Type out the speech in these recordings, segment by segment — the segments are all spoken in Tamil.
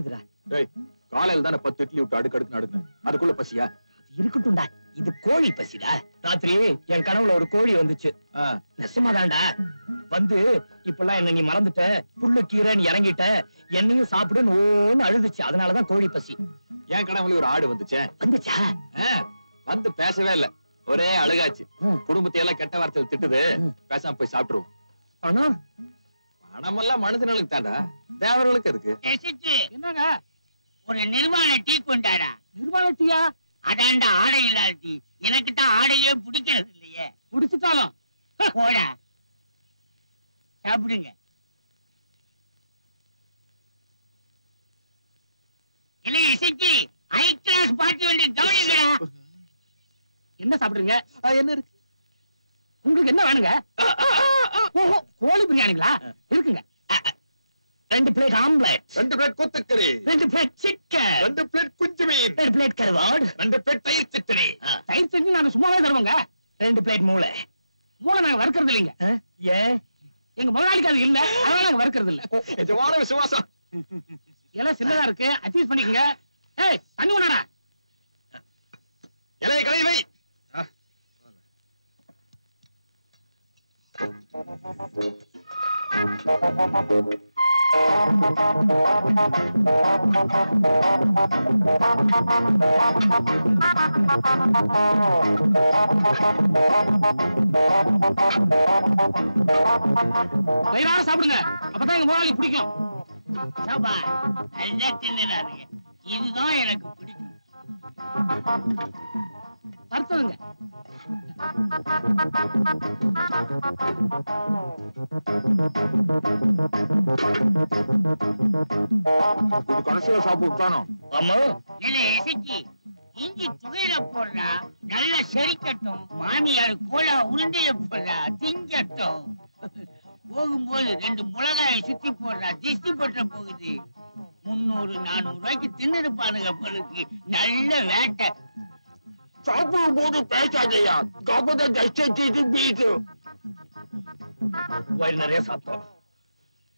பசிக்குதுடா. காலையில தானே 10 இட்லி விட்டு அடுக்கடுக்கு அடுக்குனேன். அதுக்குள்ள பசியா? இருக்கட்டும்டா, இது கோழி பசிடா. ராத்திரி என் கனவுல ஒரு கோழி வந்துச்சு. நெசமாதான்டா வந்து, இப்பெல்லாம் என்ன நீ மறந்துட்ட, புல்லு கீரைன்னு இறங்கிட்ட, என்னையும் சாப்பிடுன்னு ஓன்னு அழுதுச்சு. அதனாலதான் கோழி பசி. என் கனவுல ஒரு ஆடு வந்துச்சே. வந்துச்சா? வந்து பேசவே இல்ல, ஒரே அழுகாச்சு. குடும்பத்தை எல்லாம் கெட்ட வார்த்தையில திட்டுது, பேசாம போய் சாப்பிட்டுருவோம். பணம் பணமெல்லாம் மனுஷனுக்கு தாண்டா, தேவர்களுக்கு இருக்கு. என்னங்க ஒரு நிர்வாண டீ கொண்டாடா. நிர்வாண டீயா? அதாண்டா ஆடை இல்லாத டீ. எனக்கு தான் ஆடையே பிடிக்கிறது இல்லையே. குடிச்சுட்டாலும் போடா சாப்பிடுங்க. இல்லை இசைக்கு ஹை கிளாஸ் பார்ட்டி வந்து கவனிக்கடா. என்ன சாப்பிடுறீங்க? என்ன இருக்கு உங்களுக்கு? என்ன வேணுங்க? கோழி பிரியாணிங்களா? இருக்குங்க. 2 பிளேட் ஆம்லெட், 2 பிளேட் கொத்துக்கறி, 2 பிளேட் சிக்கன், 2 பிளேட் குஞ்சு மீன், 2 பிளேட் கருவாடு, 2 பிளேட் தயிர் சட்னி. தயிர் சட்னி நாங்க சும்மாவே தருவோங்க. 2 பிளேட் மூளை. மூளை நாங்க வறுக்கிறது இல்லைங்க. ஏன்? எங்க முதலாளிக்கு அது இல்ல, அதனால நாங்க வறுக்கிறது இல்ல. எஜமான விசுவாசம். எல்லாம் சின்னதா இருக்கு, அட்ஜஸ்ட் பண்ணிக்கங்க. ஏய், தண்ணி கொண்டாடா. இலையை கழுவி வை. வயிறார சாப்பிடுங்க, அப்பதான் எங்க முதலாளி பிடிக்கும். சாப்பா நல்லா தின்னுறாருங்க. இதுதான் எனக்கு பிடிக்கும். வறுத்ததுங்க. கடைசியில சாப்பிட்டானோ? ஆமா. இல்லை இசைக்கு இஞ்சி துகையில போடுறா, நல்லா செரிக்கட்டும். மாமியார் கோலா உருண்டைய போடுறா, திங்கட்டும். போகும்போது 2 மிளகாயை சுத்தி போடுறா, திஷ்டி பற்ற போகுது. 300-400 ரூபாய்க்கு தின்னுருப்பானுங்க பொழுது. நல்ல வேட்டை. சாப்பிடும் போது பேசாதையா, கபத தஷ்டி பீட்டு. வயிறு நிறைய சாப்பிட்டோம்.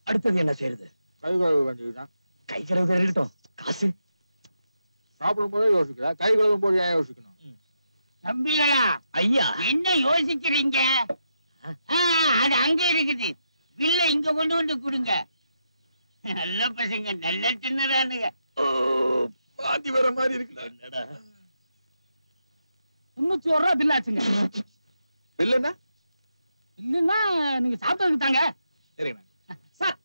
அடுத்தது என்ன செய்யறது? கை கழுவ வேண்டியதுதான். கை கழுவுறது இருக்கட்டும், காசு சாப்பிடும் போதே யோசிக்கிறா, கை கழுவும் போது ஏன் யோசிக்கணும்? தம்பிகளா, ஐயா, என்ன யோசிக்கிறீங்க? அது அங்க இருக்குது. பில்ல இங்க கொண்டு வந்து கொடுங்க. நல்ல பசங்க, நல்ல தின்னறானுங்க. பாதி வர மாதிரி இருக்குடா. 301 ரூபாய் பில் ஆச்சுங்க. பில்லுன்னா? இல்லன்னா நீங்க சாப்பிட்டதுக்கு தாங்க. சரிங்க சார்,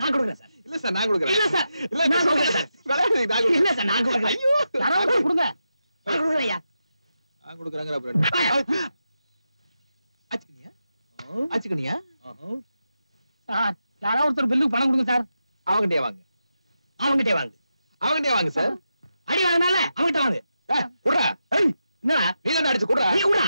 நான் கொடுக்குறேன் சார். இல்ல சார், நான் கொடுக்குறேன். இல்ல சார், இல்ல நான் கொடுக்குறேன் சார். விளையாடுறீங்க, நான் கொடுக்குறேன். இல்ல சார், நான் கொடுக்குறேன். ஐயோ, யாராவது கொடுங்க. நான் கொடுக்குறேன் ஐயா. நான் கொடுக்குறேங்கிற அப்புறம் ஆச்சுக்கணியா? ஆச்சுக்கணியா? சார், யாராவது ஒருத்தர் பில்லுக்கு பணம் கொடுங்க சார். அவங்கிட்டே வாங்க. அவங்ககிட்டே வாங்க. அவங்கிட்டே வாங்க சார். அடி வாங்கினால அவங்ககிட்ட வாங்க. குடுறா. என்னடா நீ தான் அடிச்சு குடுறா. நீ கூட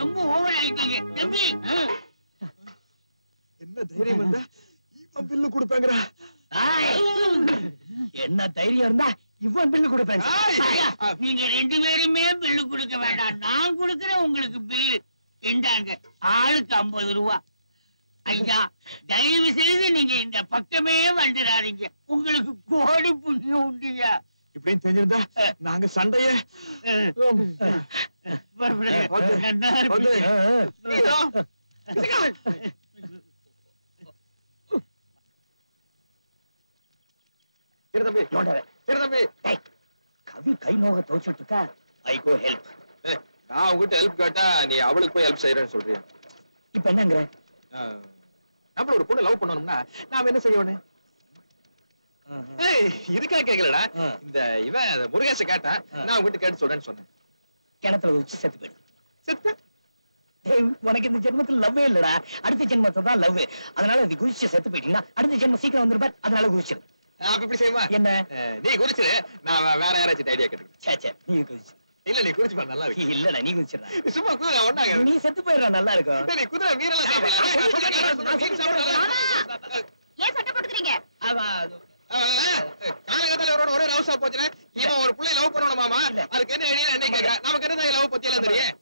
ரொம்ப ஓவர் ஆயிட்டீங்க தம்பி. என்ன தைரியம் இருந்தா இவன் பில்லு கொடுப்பேங்கறா? என்ன தைரியம் இருந்தா இவன் பில்லு கொடுப்பேன். நீங்க 2 பேருமே பில்லு கொடுக்க வேண்டாம், நான் கொடுக்கிறேன் உங்களுக்கு பில்லு. இந்தாங்க, ஆளுக்கு 50 ரூபா. ஐயா, தயவு செய்து நீங்க இந்த பக்கமே வந்துடாதீங்க, உங்களுக்கு கோடி புண்ணியம் உண்டுங்க. இப்படின்னு தெரிஞ்சிருந்தா நாங்க சண்டைய சரி தம்பி. கவி கை நோக துவைச்சிட்டு இருக்கா. ஐ கோ ஹெல்ப். நான் உங்ககிட்ட ஹெல்ப் கேட்டா நீ அவளுக்கு போய் ஹெல்ப் செய்யறேன்னு சொல்றியா? இப்ப என்னங்கற? நம்மள ஒரு பொண்ணு லவ் பண்ணணும்னா நாம என்ன செய்யணும்? இதுக்கா கேக்கலடா. இந்த இவன் முருகேச கேட்டா நான் உங்ககிட்ட கேட்டு சொல்றேன்னு சொன்னேன். கிணத்துல உச்சி செத்து போயிடு. செத்து? உனக்கு இந்த ஜென்மத்துல லவ்வே இல்லடா. அடுத்த ஜென்மத்துல தான் லவ். அதனால இது குதிச்சு செத்து போயிட்டீங்கன்னா அடுத்த ஜென்மம் சீக்கிரம் வந்துருப்பார். அதனால குதிச்சிரு. அப்ப இப்படி செய்யுமா? என்ன? நீ குதிச்சிரு, நான் வேற யாராச்சும் ஐடியா கேட்டுக்கிறேன். சே நீ குதிச்சு. இல்ல நீ குதிச்சு பாரு, நல்லா இருக்கு. இல்லடா நீ குதிச்சிடா. சும்மா குதிரை ஒண்ணாங்க. நீ செத்து போயிடுற, நல்லா இருக்கும். நீ குதிரை மீறலாம் சாப்பிடலாம். ஏன் சட்டை போட்டுக்கிறீங்க? காலகட்டத்துல ஒரே ரவுசா போச்சுன்னா இவன் ஒரு பிள்ளை லவ் பண்ணணும் மாமா. அதுக்கு என்ன ஐடியா என்ன கேட்க? நமக்கு என்ன லவ் பத்தி எல்லாம் தெரியும்.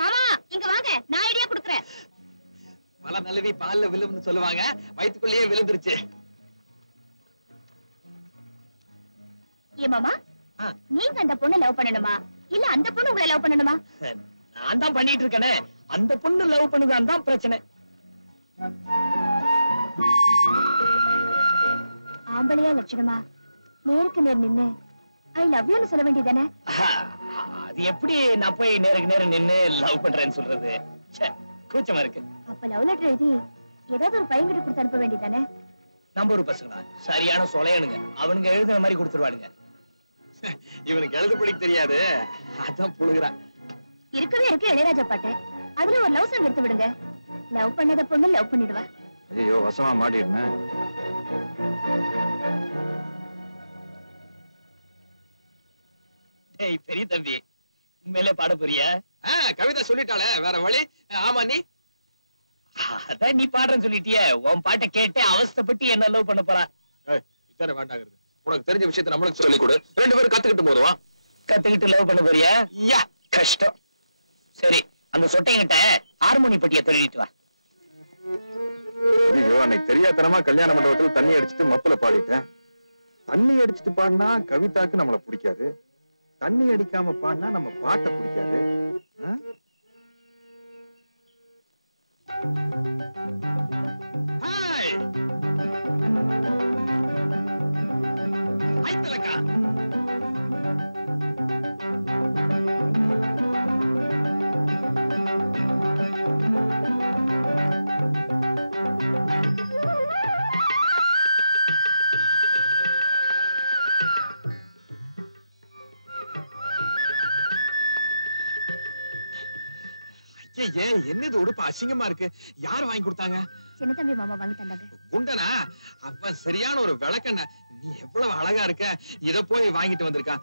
மாமா இங்க வாங்க, நான் ஐடியா குடுக்குறேன். மலை நல்லவி பால்ல விழும்னு சொல்லுவாங்க, வயித்துக்குள்ளேயே விழுந்துருச்சு. ஏ மாமா, நீங்க அந்த பொண்ணு லவ் பண்ணணுமா இல்ல அந்த பொண்ணு உங்களை லவ் பண்ணணுமா? நான் தான் பண்ணிட்டு இருக்கேனே. அந்த பொண்ணு லவ் பண்ணுதான் தான் பிரச்சனை. ஆம்பளையா லட்சணமா நேருக்கு நேர் நின்னு ஐ லவ் யூன்னு சொல்ல வேண்டியதானே? அது எப்படி நான் போய் நேருக்கு நேரம் நின்னு லவ் பண்றேன்னு சொல்றது? கூச்சமா இருக்கு. அப்ப லவ் லெட்டர் எழுதி ஏதாவது ஒரு பையன் கிட்ட கொடுத்து அனுப்ப வேண்டியதானே? நம்பர் பசங்களா சரியான சொலையனுங்க. அவனுங்க எழுதுற மாதிரி கொடுத்துருவானுங்க. இவனுக்கு எழுத படிக்க தெரியாது, அதான் புழுகுறான். இருக்கவே இருக்கு இளையராஜா பாட்டு. அதுல ஒரு லவ் சாங் எடுத்து விடுங்க. லவ் பண்ணாத பொண்ணு லவ் பண்ணிடுவா. ஐயோ வசமா மாட்டிடுறேன். ஏய் பெரிய தம்பி, உண்மையிலே பாட போறியா? கவிதா சொல்லிட்டாளே, வேற வழி. ஆமா நீ அதான் நீ பாடுறேன்னு சொல்லிட்டியே. உன் பாட்டை கேட்டே அவஸ்தைப்பட்டு என்ன லவ் பண்ண போறா? இத்தனை வேண்டாங்கிறது. உனக்கு தெரிஞ்ச விஷயத்தை நம்மளுக்கு சொல்லிக் கொடு. ரெண்டு பேரும் கத்துக்கிட்டு போடுவான். கத்துக்கிட்டு லவ் பண்ண போறியா? யா கஷ்டம். சரி அந்த சொட்டைங்கிட்ட ஹார்மோனி பட்டிய திருடிட்டு வா. ஐயோ அன்னைக்கு தெரியாதனமா கல்யாண மண்டபத்துல தண்ணி அடிச்சுட்டு மப்புல பாடிட்டேன். தண்ணி அடிச்சுட்டு பாடினா கவிதாக்கு நம்மள பிடிக்காது, தண்ணி அடிக்காம பாடினா நம்ம பாட்டை பிடிக்காது. என்னது உடுப்பு அசிங்கமா இருக்கு? யார் வாங்கி கொடுத்தாங்க? சின்ன தம்பி மாமா வாங்கி தந்தாங்க. குண்டனா? அப்ப சரியான ஒரு விளக்கண்ண. நீ எவ்வளவு அழகா இருக்க, இத போய் வாங்கிட்டு வந்திருக்கா.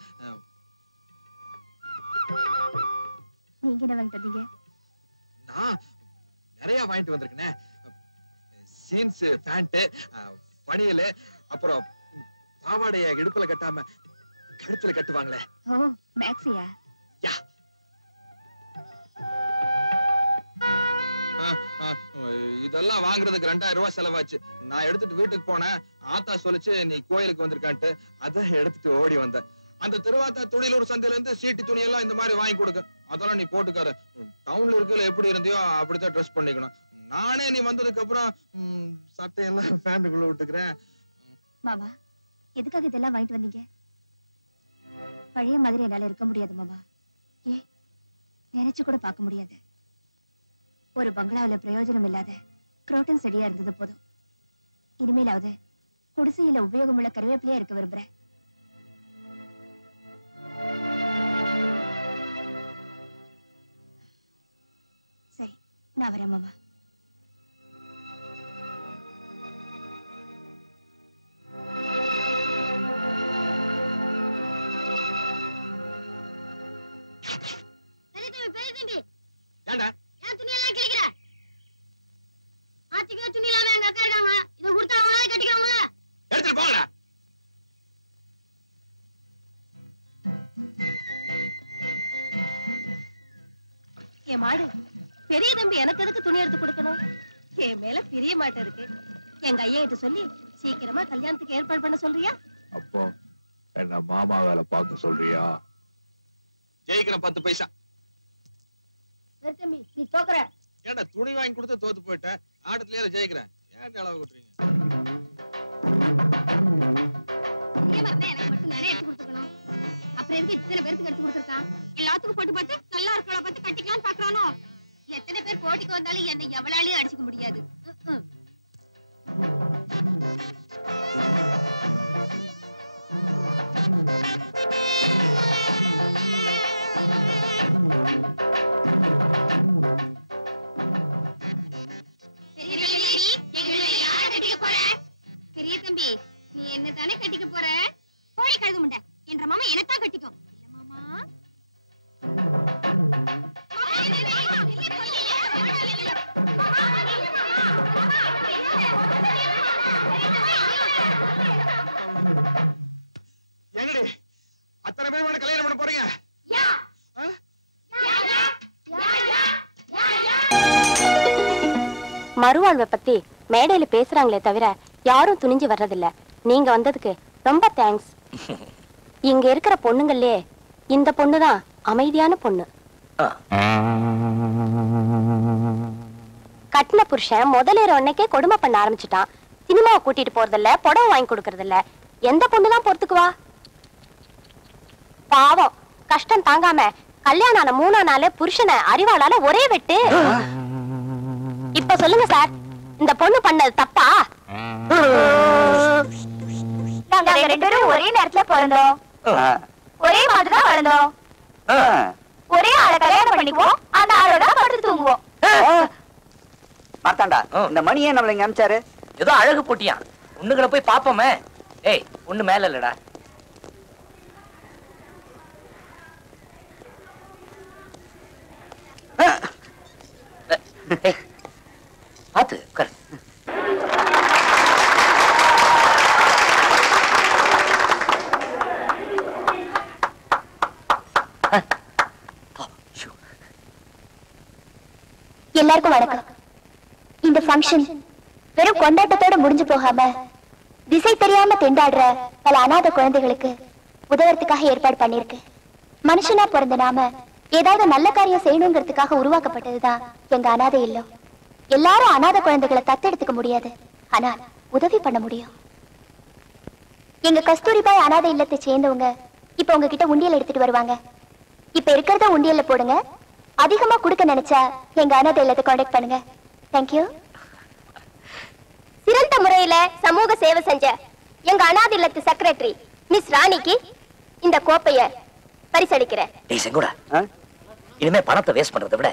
நீங்க என்ன வாங்கிட்டு வந்தீங்க? நான் நிறைய வாங்கிட்டு வந்திருக்கேனே. ஜீன்ஸ் பேண்ட், பனியல், அப்புறம் பாவாடைய இடுப்புல கட்டாம கழுத்துல கட்டுவாங்களே. ஓ மேக்ஸியா? யா. இதெல்லாம் வாங்குறதுக்கு 2000 ரூபாய் செலவாச்சு. நான் எடுத்துட்டு வீட்டுக்கு போனேன். ஆத்தா சொல்லிச்சு நீ கோயிலுக்கு வந்திருக்கான்ட்டு. அதான் எடுத்துட்டு ஓடி வந்தேன். அந்த திருவாத்தா துணியிலூர் சந்தையில இருந்து சீட்டு துணி எல்லாம் இந்த மாதிரி வாங்கி கொடுக்க. அதெல்லாம் நீ போட்டுக்காரு. டவுன்ல இருக்கல எப்படி இருந்தியோ அப்படித்தான் ட்ரெஸ் பண்ணிக்கணும். நானே நீ வந்ததுக்கு அப்புறம் சட்டையெல்லாம் பேண்டுக்குள்ள விட்டுக்கிறேன். மாமா எதுக்காக இதெல்லாம் வாங்கிட்டு வந்தீங்க? பழைய மாதிரி என்னால இருக்க முடியாது மாமா. ஏ நினைச்சு கூட பார்க்க முடியாது. ஒரு பங்களாவில பிரயோஜனம் இல்லாத குரோட்டன் செடியா இருந்தது போதும். இனிமேலாவது குடிசையில உபயோகமுள்ள கருவேப்பிலையா இருக்க விரும்புறேன். சரி நான் வரேன் மாமா. ஏண்டா துணியெல்லாம் கிழிக்கிற? ஆத்திக்கோ துணி இல்லாம எங்க அக்கா இருக்காங்க. இதை கொடுத்தா அவங்களால கட்டிக்கிறாங்களா? எடுத்துட்டு போங்கடா. என் மாடு பெரிய தம்பி எனக்கு எதுக்கு துணி எடுத்து கொடுக்கணும்? என் மேல பிரிய மாட்டேன் இருக்கு. எங்க ஐயா கிட்ட சொல்லி சீக்கிரமா கல்யாணத்துக்கு ஏற்பாடு பண்ண சொல்றியா? அப்போ என்ன மாமா வேலை பார்க்க சொல்றியா? ஜெயிக்கிறேன் 10 பைசா. தம்பி நீ தோக்குற. ஏன்டா துணி வாங்கி கொடுத்து தோத்து போயிட்டேன். ஆட்டத்திலேயே ஜெயிக்கிறேன். ஏன் அளவு கொட்டுறீங்க? முக்கியமா இருந்தா எனக்கு மட்டும் தானே எடுத்து கொடுத்துக்கணும். அப்புறம் எதுக்கு இத்தனை பேருக்கு எடுத்து கொடுத்துருக்கான்? எல்லாத்துக்கும் போட்டு பார்த்து நல்லா இருக்கா பார்த்து கட்டிக்கலாம்னு பாக்குறானோ? எத்தனை பேர் போட்டிக்கு வந்தாலும் என்னை எவ்வளாலையும் அடிச்சுக்க முடியாது. பெரிய தம்பி, நீ என்ன தானே கட்டிக்க போற? கோழி கழுது முண்டை என்ற மாமா என்னத்தான் கட்டிக்கும். இல்ல மாமா, எங்கடி அத்தனை பேர் கல்யாணம் பண்ண போறீங்க? மறுவாழ்வை பத்தி மேடையில பேசுறாங்களே தவிர யாரும் துணிஞ்சு வர்றதில்ல. நீங்க வந்ததுக்கு ரொம்ப தேங்க்ஸ். இங்க இருக்கிற பொண்ணுங்களே இந்த பொண்ணுதான் அமைதியான பொண்ணு. கட்டின புருஷன் முதலேற உடனே கொடுமை பண்ண ஆரம்பிச்சுட்டான். சினிமாவை கூட்டிட்டு போறதில்ல, புடவை வாங்கி கொடுக்கறதில்ல. எந்த பொண்ணுதான் பொறுத்துக்குவா? பாவம் கஷ்டம் தாங்காம கல்யாணம் ஆன 3ஆம் நாள் புருஷனை அறிவாளால ஒரே வெட்டு. இப்ப சொல்லுங்க சார், இந்த பொண்ணு பண்ணது தப்பா? நாங்க 2 பேரும் ஒரே நேரத்துல பிறந்தோம், ஒரே மாதிரிதான் வளர்ந்தோம், ஒரே ஆளை கல்யாணம் பண்ணிக்குவோம், அந்த ஆளோட படுத்து தூங்குவோம். மாத்தாண்டா, இந்த மணியே நம்மள இங்க அனுப்பிச்சாரு. ஏதோ அழகு போட்டியா? பொண்ணுகளை போய் பாப்போமே. ஏய், பொண்ணு மேல இல்லடா. பாத்து உட்காரு. எல்லாருக்கும் வணக்கம். இந்த ஃபங்க்ஷன் வெறும் கொண்டாட்டத்தோட முடிஞ்சு போகாம திசை தெரியாம திண்டாடுற பல அநாத குழந்தைகளுக்கு உதவுறதுக்காக ஏற்பாடு பண்ணிருக்கு. மனுஷனா பிறந்த நாம ஏதாவது நல்ல காரியம் செய்யணுங்கிறதுக்காக உருவாக்கப்பட்டதுதான் எங்க அநாதை இல்லம். எல்லாரும் அநாத குழந்தைகளை தத்தெடுத்துக்க முடியாது, ஆனா உதவி பண்ண முடியும். எங்க கஸ்தூரிபாய் அநாத இல்லத்தை சேர்ந்தவங்க இப்ப உங்ககிட்ட உண்டியல் எடுத்துட்டு வருவாங்க. இப்ப இருக்கிறத உண்டியல்ல போடுங்க. அதிகமா கொடுக்க நினைச்சா எங்க அநாத இல்லத்தை கான்டாக்ட் பண்ணுங்க. தேங்க்யூ. சிறந்த முறையில சமூக சேவை செஞ்ச எங்க அநாத இல்லத்து செக்ரட்டரி மிஸ் ராணிக்கு இந்த கோப்பைய பரிசளிக்கிறேன். டேய் செங்கோடா, இனிமே பணத்தை வேஸ்ட் பண்றதை விட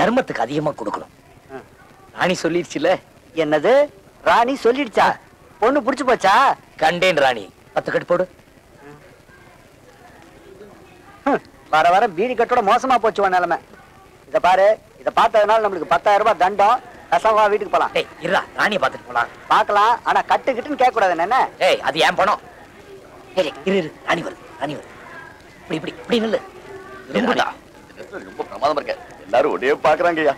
தர்மத்துக்கு அதிகமா கொடுக்கணும். ராணி சொல்லிடுச்சுல. என்னது? ராணி சொல்லிடுச்சா? பொண்ணு புடிச்சு போச்சா? கண்டேன் ராணி. 10 கட்டு போடு. வர வர பீடி கட்டோட மோசமா போச்சு நிலைமை. இத பாரு, இத பார்த்ததுனால நம்மளுக்கு 10,000 ரூபாய் தண்டம். கசவா வீட்டுக்கு போலாம். டேய் இருடா, ராணியை பார்த்துட்டு போலாம். பார்க்கலாம், ஆனா கட்டுக்கிட்டுன்னு கேட்க கூடாது. என்ன? ஏய், அது ஏன் பணம்? ஏய் இரு இரு, ராணி வருது, ராணி வருது. இப்படி இப்படி இப்படி நில்லு. ரொம்ப பிரமாதமா இருக்க. எல்லாரும் ஒரே பாக்குறாங்கய்யா.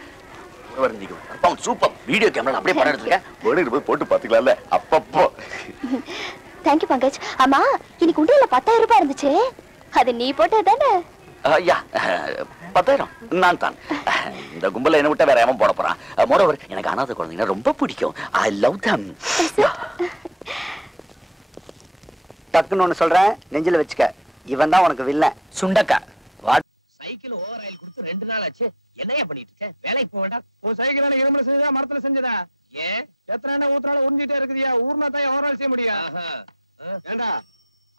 சூப்பர் வீடியோ கேமரா அப்படியே படம் எடுத்துருக்கேன். போட்டு பாத்துக்கலாம்ல அப்பப்போ. தேங்க்யூ பங்கஜ். ஆமா, இன்னைக்கு உண்டியல்ல 10,000 ரூபாய் இருந்துச்சு. அது நீ போட்டது தானே? ஐயா 10,000 நான் தான். இந்த கும்பல என்ன விட்டா வேற எவன் போட போறான்? மோரோவர் எனக்கு அநாத குழந்தைங்க ரொம்ப பிடிக்கும். ஐ லவ் தம். டக்குன்னு ஒண்ணு சொல்றேன், நெஞ்சில வச்சுக்க. இவன் தான் உனக்கு வில்ல. சுண்டக்கா சைக்கிள் ஓவர் ஆயில் கொடுத்து 2 நாள் ஆச்சு. என்னையா பண்ணிட்டு இருக்க? வேலைக்கு போக வேண்டாம்? உன் சைக்கிள் இரும்புல செஞ்சதா மரத்துல செஞ்சதா? ஏன் எத்தனை எண்ணெய் ஊத்துனாலும் உறிஞ்சிட்டே இருக்குதியா? ஊர்னா தான் ஓவர் ஆயில் செய்ய முடியும். ஏண்டா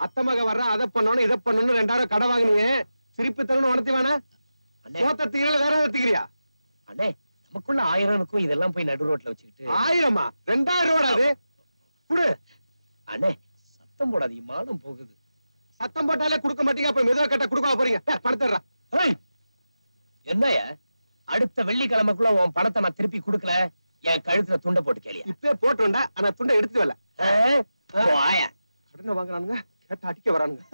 அத்தை மக வர்ற, அதை பண்ணணும் இதை பண்ணணும் 2000 கடை வாங்கினியே, திருப்பி தரணும் உணர்த்தி வேணா? தீர வேற தீக்கிறியா? அண்ணே, நமக்குள்ள 1000க்கும் இதெல்லாம் போய் நடு ரோட்ல வச்சுக்கிட்டு. 1000மா? 2000 ரூபா அது குடு. அண்ணே சத்தம் போடாதீங்க, மானம் போகுது. சத்தம் போட்டாலே கொடுக்க மாட்டீங்க, அப்ப மெதுவா கேட்டா கொடுக்க போறீங்க. பணத்தர்றா. என்னையா அடுத்த வெள்ளிக்கிழமைக்குள்ள உன் பணத்தை நான் திருப்பி கொடுக்கல, என் கழுத்துல துண்டை போட்டு கேளியா? இப்பே போட்டுண்டா, ஆனா துண்டை எடுத்து வரல. கடனை வாங்குறானுங்க, கேட்டா அடிக்க வரானுங்க.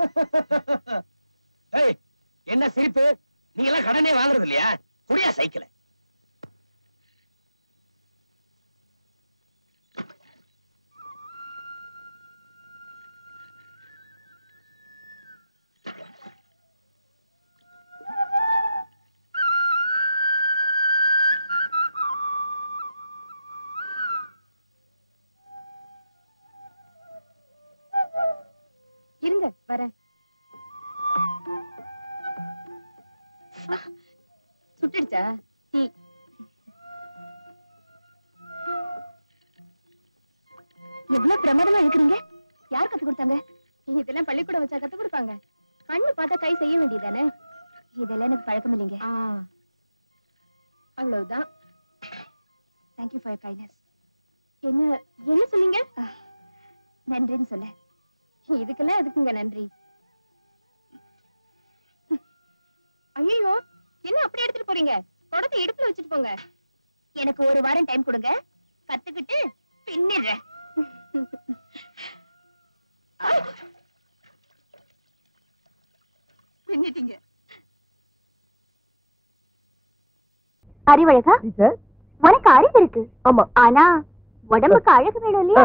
என்ன சிரிப்பு? நீங்க எல்லாம் கடனே வாங்குறது இல்லையா? குடியா சைக்கிளை. இருங்க வரேன். சுட்டுடுச்சா? எவ்வளவு பிரமாதமா இருக்கிறீங்க. யார் கத்து கொடுத்தாங்க? இதெல்லாம் பள்ளிக்கூடம் வச்சா கத்து கொடுப்பாங்க. கண்ணு பார்த்தா கை செய்ய வேண்டியதானே. இதெல்லாம் எனக்கு பழக்கம் இல்லைங்க. அவ்வளவுதான். Thank you for kindness. என்ன என்ன சொன்னீங்க? நன்றின்னு சொன்னேன். இதுக்கெல்லாம் எதுக்குங்க நன்றி? ஐயோ, என்ன அப்படி எடுத்துட்டு போறீங்க? குடத்தை இடுப்புல வச்சுட்டு போங்க. எனக்கு ஒரு வாரம் டைம் கொடுங்க, கத்துக்கிட்டு பின்னிடுறேன். பின்னிட்டீங்க. அறிவழகா, உனக்கு அறிவு இருக்கு. ஆமா, ஆனா உடம்புக்கு அழகு வேணும் இல்லையா?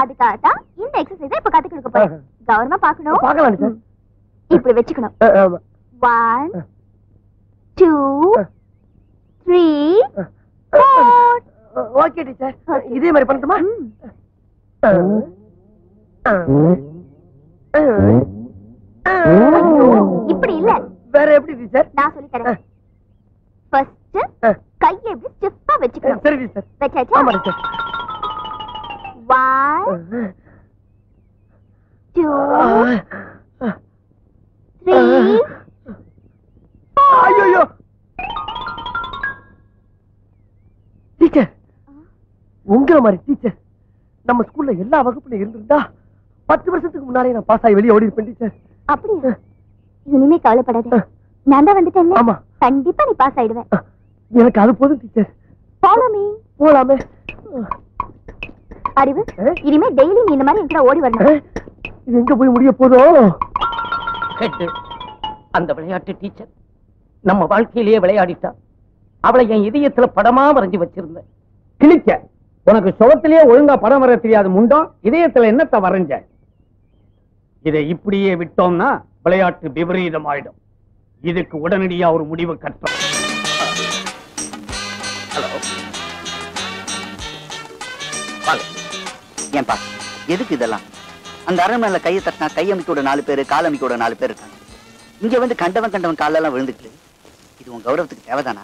அதுக்காகத்தான் இந்த எக்ஸசைஸ் இப்ப கத்து கொடுக்க போறேன். கவனமா பாக்கணும். இப்படி வச்சுக்கணும். 1 2 3 4. ஓகே டீச்சர், இதே மாதிரி பண்ணட்டுமா? இப்படி இல்ல, வேற எப்படி டீச்சர்? நான் சொல்லி தரேன். ஃபர்ஸ்ட் கையை இப்படி ஸ்டிஃபா வச்சுக்கணும். சரி டீச்சர். வச்சாச்சா? ஆமா டீச்சர். 1 2 3 ஐயோ டீச்சர், உங்களை மாதிரி டீச்சர் நம்ம ஸ்கூல்ல எல்லா வகுப்புல இருந்திருந்தா 10 வருஷத்துக்கு முன்னாலே நான் பாஸ் ஆகி வெளியே ஓடி இருப்பேன் டீச்சர். அப்படியா? இனிமே கவலைப்படாத, நான் தான் வந்துட்டேன்ல. ஆமா, கண்டிப்பா நீ பாஸ் ஆயிடுவேன். எனக்கு அது போதும் டீச்சர். Follow me. போலாமே. அறிவு, இனிமே டெய்லி நீ இந்த மாதிரி என்கிட்ட ஓடி வரணும். இது எங்க போய் முடிய போதும்? அந்த விளையாட்டு டீச்சர் நம்ம வாழ்க்கையிலேயே விளையாடிட்டா. அவளை என் இதயத்துல படமா வரைஞ்சு வச்சிருந்தேன். கிழிக்க, உனக்கு சுகத்திலேயே ஒழுங்கா படம் வர தெரியாது முண்டம், இதயத்துல என்னத்த வரைஞ்ச? இதை இப்படியே விட்டோம்னா விளையாட்டு விபரீதம் ஆயிடும். இதுக்கு உடனடியா ஒரு முடிவு கட்டணும். ஹலோ, வாங்க. ஏன்பா எதுக்கு இதெல்லாம்? அந்த அரண்மனையில கையை தட்டினா கையமைக்கோட 4 பேரு, காலமைக்கோட 4 பேர் இருக்காங்க. இங்க வந்து கண்டவன் காலெல்லாம் விழுந்துட்டு இது உன் கௌரவத்துக்கு தேவைதானா?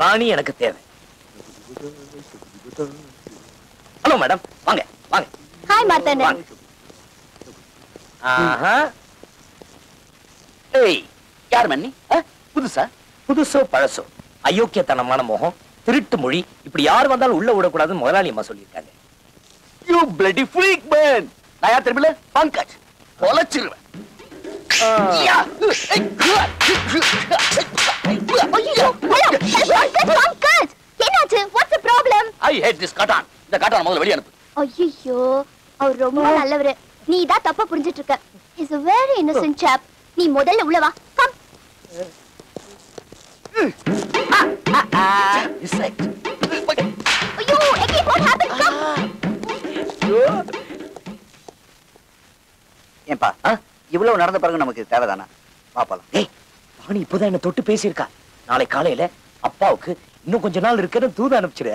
ராணி எனக்கு தேவை. ஹலோ மேடம், வாங்க வாங்க. ஹாய் மார்த்தண்டன். ஏய், யார் மன்னி? புதுசா? புதுசோ பழசோ, அயோக்கியத்தனமான முகம், திருட்டு மொழி, இப்படி யார் வந்தாலும் உள்ள விடக்கூடாதுன்னு முதலாளி அம்மா சொல்லியிருக்காங்க. You bloody freak man. நான் யார் தெரியுமில்ல? பங்கஜ். பொலச்சிருவேன். என்னாச்சு? What's the problem? I hate this காட்டான். இந்த காட்டான் முதல்ல வெளிய அனுப்பு. ஐயோ, அவர் ரொம்ப நல்லவரு. நீ தான் தப்பா புரிஞ்சிட்டு இருக்க. Is a very innocent chap. நீ முதல்ல உள்ள வா. கம். ஐயோ, again what happened? Come. ஏன்பா, இவ்வளவு நடந்த பிறகு நமக்கு தேவைதானா? பாப்பலாம். ஏய், ராணி இப்பதான் என்ன தொட்டு பேசியிருக்கா. நாளை காலையில அப்பாவுக்கு இன்னும் கொஞ்ச நாள் இருக்குன்னு தூது அனுப்பிச்சிடு.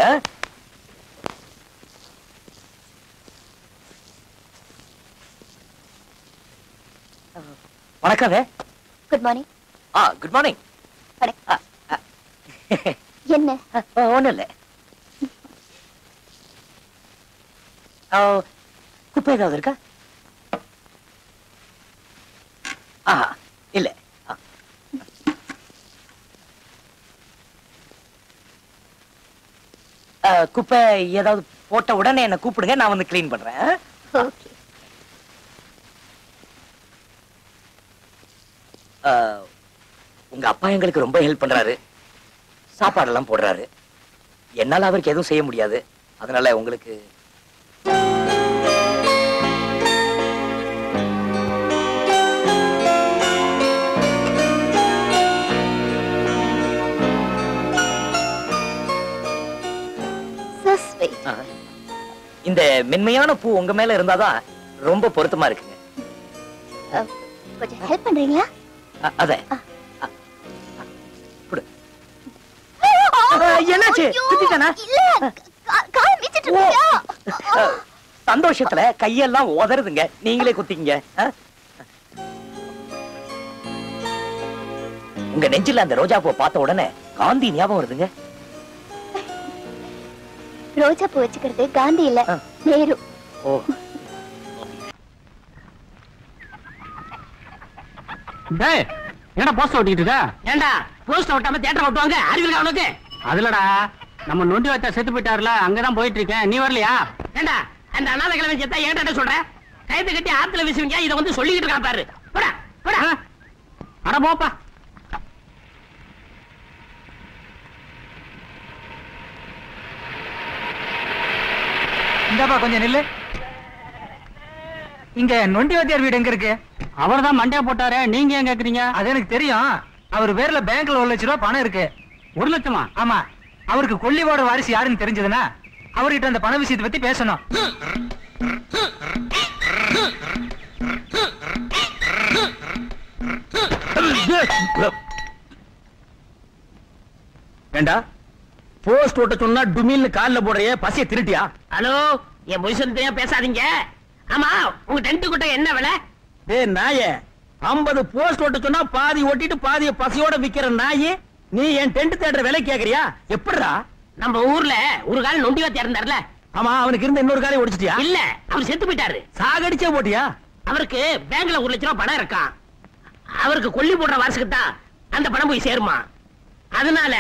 வணக்கம். Good morning. Good morning. என்ன? ஒண்ணும் இல்ல. குப்பை ஏதாவது இருக்கா? இல்ல. குப்பை ஏதாவது போட்ட உடனே என்ன கூப்பிடுங்க, நான் வந்து கிளீன் பண்றேன். ஓகே. உங்க அப்பா எங்களுக்கு ரொம்ப ஹெல்ப் பண்றாரு, சாப்பாடெல்லாம் போடுறாரு. என்னால அவருக்கு எதுவும் செய்ய முடியாது. அதனால உங்களுக்கு இந்த மென்மையான பூ உங்க மேல இருந்தாதான் ரொம்ப பொருத்தமா இருக்குங்க. கொஞ்சம் ஹெல்ப் பண்றீங்களா? அத என்னாச்சு? குத்திட்டானா? இல்ல, கால் மீச்சிட்டு இருக்கியா? சந்தோஷத்துல கையெல்லாம் உதறுதுங்க. நீங்களே குத்திக்கங்க. உங்க நெஞ்சில அந்த ரோஜா பூ பார்த்த உடனே காந்தி ஞாபகம் வருதுங்க. ரோஜா பூ வச்சுக்கிறது காந்தி இல்ல, நேரு. ஓ, என்னடா போஸ்ட் ஓட்டிட்டு இருக்க? ஏண்டா போஸ்ட் ஓட்டாம தியேட்டர் ஓட்டுவாங்க? அறிவியல் அவனுக்கு அதுலடா நம்ம நொண்டி வச்சா செத்து போயிட்டாருல, அங்கதான் போயிட்டு இருக்கேன். நீ வரலையா? ஏண்டா அந்த அனாதை கிழமை செத்தா ஏன்டா சொல்ற? கைது கட்டி ஆத்துல வீசுவீங்க, இதை வந்து சொல்லிக்கிட்டு இருக்கான் பாரு. போடா போடா. அட போப்பா. இந்தாப்பா கொஞ்சம் நில்லு. இங்க நொண்டி வாத்தியார் வீடு எங்க இருக்கு? அவர் தான் மண்டையா போட்டாரு, நீங்க ஏன் கேக்குறீங்க? அது எனக்கு தெரியும். அவர் பேர்ல பேங்க்ல 1 லட்சம் ரூபாய் பணம் இருக்கு. 1 லட்சமா? ஆமா. அவருக்கு கொல்லிவாட வாரிசு யாருன்னு தெரிஞ்சதுன்னா அவர்கிட்ட அந்த பண விஷயத்தை பத்தி பேசணும். ஏண்டா போஸ்ட் ஓட்ட சொன்னா டுமில்னு கால்ல போடுறிய, பசிய திருட்டியா? ஹலோ, என் பொய்சன் பேசாதீங்க. ஆமா, உங்க டென்ட் குட்டை என்ன விலை? டேய் நாயே, 50 போஸ்ட் ஓட்ட சொன்னா பாதி ஓட்டிட்டு பாதிய பசியோட விக்கிற நாயே, நீ என் டென்ட் தேடுற விலை கேக்குறியா? எப்படிடா? நம்ம ஊர்ல ஒரு காலம் நொண்டி வாத்தியா இருந்தாருல. ஆமா, அவனுக்கு இருந்த இன்னொரு காலையை ஒடிச்சிட்டியா? இல்ல, அவர் செத்து போயிட்டாரு. சாகடிச்சே போட்டியா? அவருக்கு பேங்க்ல 1 லட்சம் ரூபாய் பணம் இருக்கான். அவருக்கு கொல்லி போடுற வாரிசுக்கு தான் அந்த பணம் போய் சேருமா. அதனால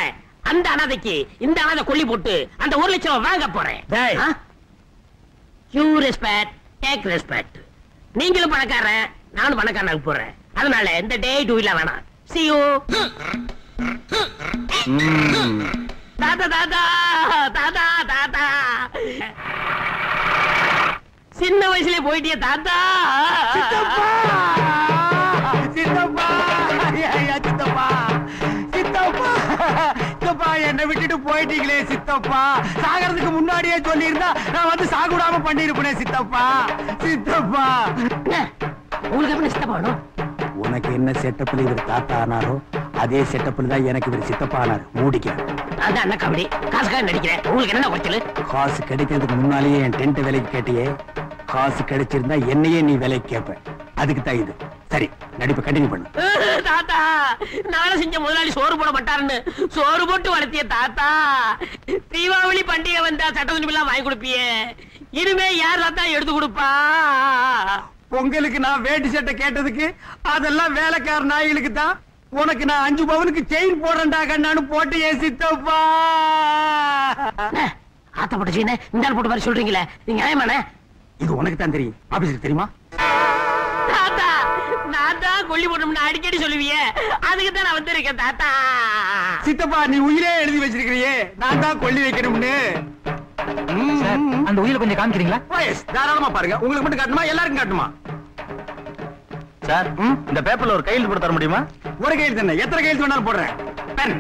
அந்த அனாதைக்கு இந்த அனாதை கொல்லி போட்டு அந்த 1 லட்சம் ரூபாய் வாங்க போறேன். டேய், யூ ரெஸ்பெக்ட், டேக் ரெஸ்பெக்ட். நீங்களும் பணக்காரன், நானும் பணக்காரனாக போறேன். அதனால இந்த டே டூ இல்ல வேணாம். See you. தாத்தா தாத்தா தாத்தா தாத்தா, சின்ன வயசுல போயிட்டிய தாத்தா. சித்தப்பா சித்தப்பா சித்தப்பா சித்தப்பா, என்னை விட்டுட்டு போயிட்டீங்களே சித்தப்பா. சாகிறதுக்கு முன்னாடியே சொல்லி இருந்தா நான் வந்து சாகுடாம பண்ணிருப்பேன் சித்தப்பா. சித்தப்பா, உங்களுக்கு எப்படி சித்தப்பா வேணும்? உனக்கு என்ன செட்டப்ல இவர் தாத்தா ஆனாரோ அதே செட்டப்ல தான் எனக்கு இவர் சித்தப்பா ஆனார். மூடிக்க. அதான் என்ன காமெடி? காசுக்காக நடிக்கிறேன். உங்களுக்கு என்ன குறைச்சல்? காசு கிடைக்கிறதுக்கு முன்னாலேயே என் டென்ட் விலைக்கு கேட்டியே. காசு கிடைச்சிருந்தா என்னையே நீ விலைக்கு கேட்ப. அதுக்கு தான் இது. சரி, நடிப்பை கண்டினியூ பண்ணு. தாத்தா, நானும் செஞ்ச முதலாளி சோறு போட மாட்டாருன்னு சோறு போட்டு வளர்த்திய தாத்தா. தீபாவளி பண்டிகை வந்தா சட்ட துணிமெல்லாம் வாங்கி கொடுப்பியே, இனிமே யார் தாத்தா எடுத்து கொடுப்பா? பொங்கலுக்கு நான் வேட்டி சட்டை கேட்டதுக்கு அதெல்லாம் வேலைக்கார நாய்களுக்கு தான். உனக்கு நான் 5 பவுனுக்கு செயின் போடுறேன்டா கண்ணான்னு போட்டு ஏன் சித்தப்பா. ஆத்தப்பட்ட செயினை இந்த போட்டு மாதிரி சொல்றீங்களே, நீங்க நியாயமானே? இது உனக்கு தான் தெரியும், ஆபீஸுக்கு தெரியுமா? தாத்தா, நான் தான் கொல்லி போட்டோம்னு அடிக்கடி சொல்லுவியே, அதுக்கு தான் நான் வந்திருக்கேன் தாத்தா. சித்தப்பா, நீ உயிரே எழுதி வச்சிருக்கிறியே, நான் தான் கொல்லி வைக்கணும்னு. அந்த உயிரை கொஞ்சம் காமிக்கிறீங்களா? தாராளமா பாருங்க. உங்களுக்கு மட்டும் காட்டுமா, எல்லாருக்கும் காட்டுமா? சார், இந்த பேப்பர்ல ஒரு கையெழுத்து போட்டு தர முடியுமா? ஒரு கையெழுத்து என்ன, எத்தனை கையெழுத்து வேணாலும் போடுறேன். Pen,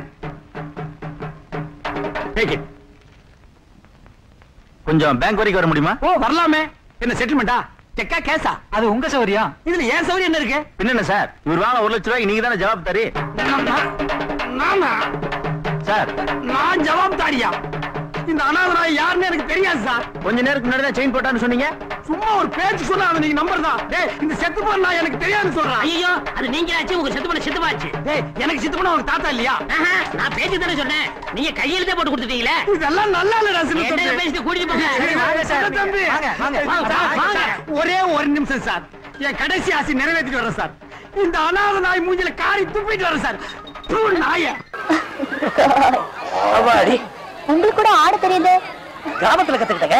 take it. கொஞ்சம் பேங்க் வரைக்கும் வர முடியுமா? ஓ, வரலாமே. என்ன செட்டில்மெண்டா, செக்கா கேஸா? அது உங்க சௌரியம். இதுல ஏன் சௌரியம் என்ன இருக்கு? என்ன சார், இவர் வாங்க 1 லட்சம் ரூபாய்க்கு நீங்க தானே ஜவாப் தாரி. நானா சார், நான் ஜவாப் தாரியா? இந்த அனாதை யாருன்னு எனக்கு தெரியாது சார். கொஞ்ச நேரத்துக்கு முன்னாடி தான் செயின் போட்டான்னு சொன்னீங்க. சும்மா ஒரு பேச்சு சொன்னா அதை நீங்க நம்பர் தான். டேய், இந்த செத்து போன எனக்கு தெரியாதுன்னு சொல்றேன். ஐயோ, அது நீங்க ஆச்சு, உங்க செத்து பண்ண சித்தப்பாச்சு. டேய், எனக்கு சித்து போன உங்க தாத்தா இல்லையா? நான் பேச்சு தானே சொன்னேன், நீங்க கையெழுத்தே போட்டு கொடுத்துட்டீங்களே. இதெல்லாம் நல்லா இல்லடா சின்ன என்ன தம்பி. பேசிட்டு கூட்டிட்டு போங்க. சரி, வாங்க சார். சின்ன தம்பி. வாங்க. ஒரே ஒரு நிமிஷம் சார், என் கடைசி ஆசை நிறைவேற்றிட்டு வரேன் சார். இந்த அனாதை நாய் மூஞ்சில காரி துப்பிட்டு வரேன் சார். நாய அவாடி, உங்களுக்கு கூட ஆட தெரியுது. கிராமத்துல கத்துக்கிட்டங்க.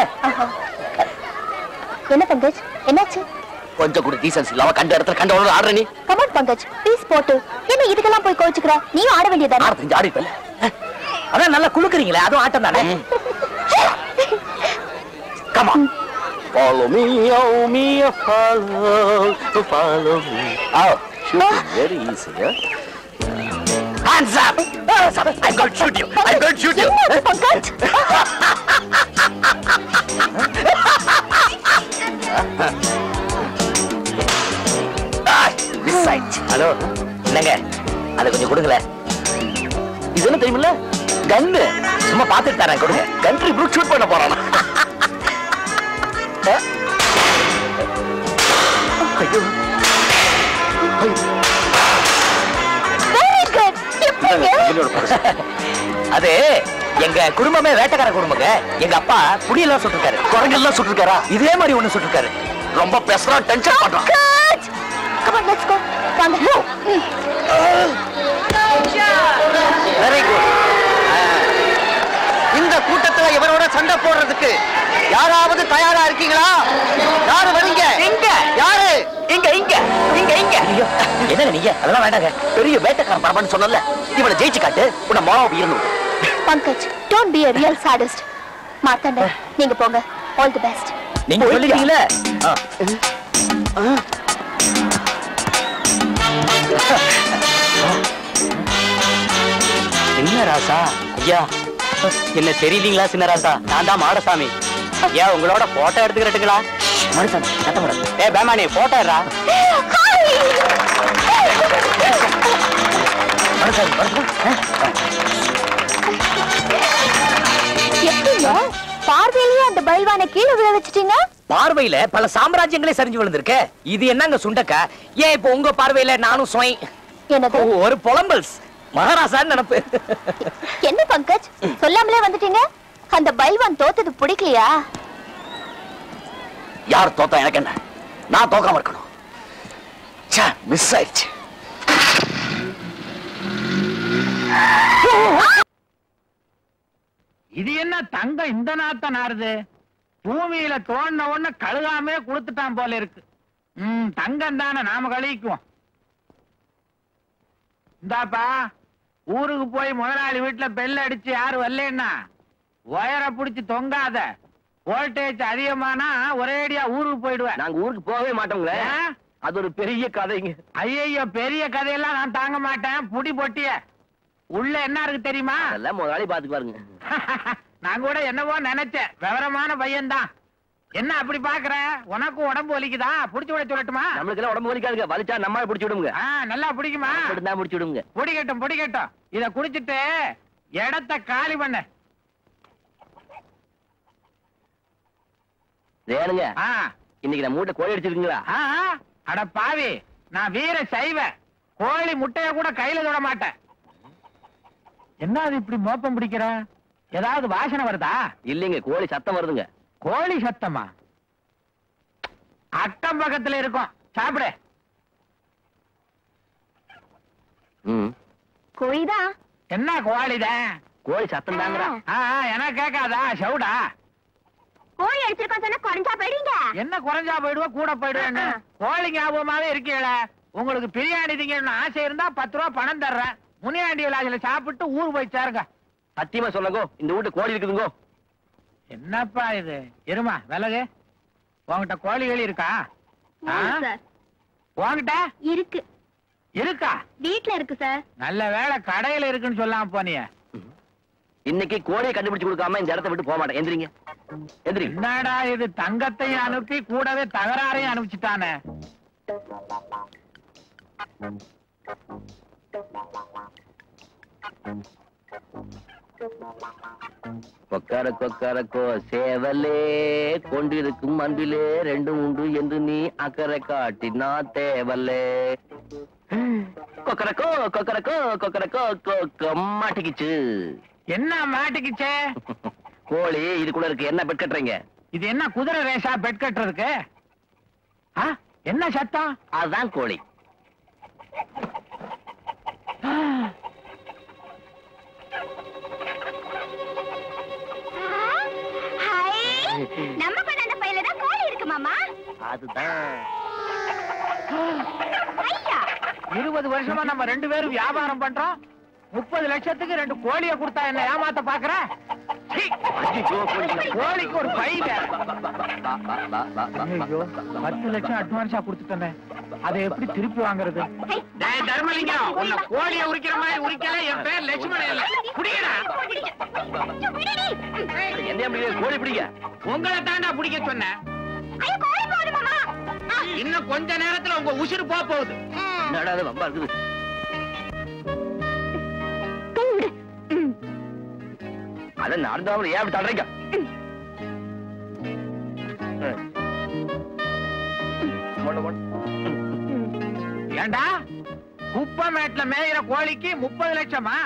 என்ன பங்கஜ், என்னாச்சு? கொஞ்சம் கூட டீசன்ஸ் இல்லாம கண்ட இடத்துல கண்ட ஆடுற நீ. கமான் பங்கஜ், ப்ளீஸ் போட்டு. என்ன இதுக்கெல்லாம் போய் கோச்சுக்கிற? நீயும் ஆட வேண்டியதானே? ஆட தெரிஞ்சு ஆடிப்பல. அதான் நல்லா குளுக்குறீங்களே, அதுவும் ஆட்டம் தானே. Come on. Follow me, oh me, follow me. Oh, shooting very easy, huh? Hands up! I'm going to shoot you. I'm going to shoot you. Pankaj, This side. Hello, என்னங்க? அதை கொஞ்சம் கொடுங்களே. இது என்ன தெரியுமில்ல? கன்னு. சும்மா பார்த்துட்டு தரேன், கொடுங்க. கண்ட்ரி ப்ரூட் ஷூட் பண்ண போறானா? ஐயோ, அது எங்க குடும்பமே வேட்டைக்கார குடும்பங்க. எங்க அப்பா புடியெல்லாம் சுட்டுருக்காரு, குரங்கெல்லாம் சுட்டுருக்காரா, இதே மாதிரி ஒண்ணு சுட்டுருக்காரு. ரொம்ப பேசுறா, டென்ஷன் பண்றான். Very good. இந்த கூட்டத்துல இவரோட சண்டை போடுறதுக்கு யாராவது தயாரா இருக்கீங்களா? யாரு வரீங்க? இங்க யாரு? இங்க இங்க இங்க இங்க. என்ன நீங்க அதெல்லாம் வேண்டாங்க. பெரிய வேட்டைக்காரன் பரபரன்னு சொன்னல, இவனை ஜெயிச்சு காட்டு, உன்னை மாவு இருணும். Pankaj, don't be a real sadist. மார்த்தாண்ட, நீங்க போங்க. All the best. நீங்க சொல்லிட்டீங்களே. என்ன ராசா ஐயா, என்ன தெரியலீங்களா? சின்ன ராசா, நான் தான் மாடசாமி. ஐயா, உங்களோட போட்டோ எடுத்துக்கிறட்டுங்களா? மனுஷன் கட்டமுட. ஏ பேமானி, போட்டோ எடுறா. பார்வையிலேயே அந்த பைல்வானை கீழே விழ வச்சிட்டீங்க. பார்வையில பல சாம்ராஜ்யங்களே சரிஞ்சு விழுந்திருக்க. இது என்னங்க சுண்டக்கா? ஏன் இப்ப உங்க பார்வையில நானும் சுவை ஒரு புலம்பல்ஸ் மகாராசான்னு நினைப்பு. என்ன பங்கஜ், சொல்லாமலே வந்துட்டீங்க? அந்த பைல்வான் தோத்தது பிடிக்கலையா? யார் தோத்தா எனக்கு என்ன? நான் தோக்காம இருக்கணும். மிஸ் ஆயிடுச்சு. இது என்ன தங்கம் இந்த நாத்த நாருது? பூமியில தோண்ட ஒண்ணு கழுகாமே கொடுத்துட்டான் போல இருக்கு. தங்கம் தானே, நாம கழிக்குவோம். இந்தாப்பா, ஊருக்கு போய் முதலாளி வீட்டுல பெல் அடிச்சு யாரு வரலன்னா ஒயரை பிடிச்சு தொங்காத. வோல்டேஜ் அதிகமானா ஒரேடியா ஊருக்கு போயிடுவேன். நாங்க ஊருக்கு போகவே மாட்டோங்களே. அது ஒரு பெரிய கதைங்க. ஐயோ, பெரிய கதையெல்லாம் நான் தாங்க மாட்டேன். புடி பொட்டிய உள்ள என்ன இருக்கு தெரியுமா? எல்லாம் முதலாளி பாத்து பாருங்க. நான் கூட என்னவோ நினைச்சேன், விவரமான பையன் தான். என்ன அப்படி பாக்குற? உனக்கு உடம்பு வலிக்குதா? புடிச்சு விட சொல்லட்டுமா? நம்மளுக்கு எல்லாம் உடம்பு வலிக்காதுங்க. வலிச்சா நம்ம பிடிச்சு விடுங்க. நல்லா பிடிக்குமா? பிடிச்சு விடுங்க. பிடிக்கட்டும். இத குடிச்சிட்டு இடத்த காலி பண்ண. ஏனுங்க, இன்னைக்கு நான் மூட்டை கோழி அடிச்சிருக்கீங்களா? அட பாவி, நான் வீர சைவ. கோழி முட்டைய கூட கையில தொட மாட்டேன். என்ன அது இப்படி மோப்பம் பிடிக்கிற? ஏதாவது வாசனை வருதா? இல்லைங்க, கோழி சத்தம் வருதுங்க. கோழி சத்தமா? அக்கம் பக்கத்துல இருக்கும், சாப்பிடு. கோழிதான். என்ன கோழிதான்? கோழி சத்தம் தாங்க. எனக்கு கேட்காதா? சவுடா. கோழி அடிச்சிருக்கோம் சொன்னா குறைஞ்சா போயிடுவீங்க. என்ன குறைஞ்சா போயிடுவா, கூட போயிடுவேன்னு? கோழி ஞாபகமாவே இருக்கீங்கள. உங்களுக்கு பிரியாணி திங்கன்னு ஆசை இருந்தா 10 ரூபா பணம் தர்றேன். முனியாண்டி விழாசில சாப்பிட்டு ஊர் போய் சேருங்க. சத்தியமா சொல்லுங்க, இந்த வீட்டு கோழி இருக்குதுங்க. என்னப்பா இது? இருமா விலகு. உங்ககிட்ட கோழிகள் இருக்கா? உங்ககிட்ட இருக்கு. இருக்கா? வீட்டுல இருக்கு சார். நல்ல வேளை கடையில இருக்குன்னு சொல்லாம போனிய. இன்னைக்கு கோழியை கண்டுபிடிச்சு கொடுக்காம இந்த இடத்தை விட்டு போக மாட்டேன். எந்திரிங்க. என்னடா இது, தங்கத்தையும் அனுப்பி கூடவே தகராறையும் அனுப்பிச்சுட்டானே. கொக்கர கொக்கரக்கோ சேவலே, கொண்டிருக்கும் அன்பிலே 2 உண்டு என்று நீ அக்கறை காட்டினா தேவல்லே. கொக்கரக்கோ கொக்கரக்கோ கொக்கரக்கோ மாட்டிக்கிச்சு. என்ன மாட்டிக்கிச்சு? கோழி இதுக்குள்ள இருக்கு. என்ன பெட் கட்டுறீங்க? இது என்ன குதிரை ரேசா பெட் கட்டுறதுக்கு? என்ன சத்தம்? அதுதான் கோழி. நம்ம கொண்டாந்த பையில தான் கோழி இருக்கு மாமா. அதுதான். 20 வருஷமா நம்ம 2 பேரும் வியாபாரம் பண்றோம். 30 லட்சத்துக்கு 2 கோழியை கொடுத்தா என்ன ஏமாத்த பாக்குற? கோழிக்கு ஒரு பை வேற. 10 லட்சம் அட்வான்ஸா கொடுத்துட்டேன். அதை எப்படி திருப்பி வாங்குறது? தர்மலிங்கம், உன்னை கோழியை உரிக்கிற மாதிரி உரிக்கல. என் பேர் லட்சுமணன் இல்ல. புடிக்கடா. என்ன கோழி பிடிக்க? உங்களை தாண்டா பிடிக்க சொன்னேன். இன்னும் கொஞ்ச நேரத்துல உங்க உசுறு போகுது. நடாத வம்பா இருக்குது. அத நடந்தவங்க ஏன் அப்படி தள்ளுறீங்க? ஏண்டா, குப்பமேட்ல மேயிற கோழிக்கு 30 லட்சமா?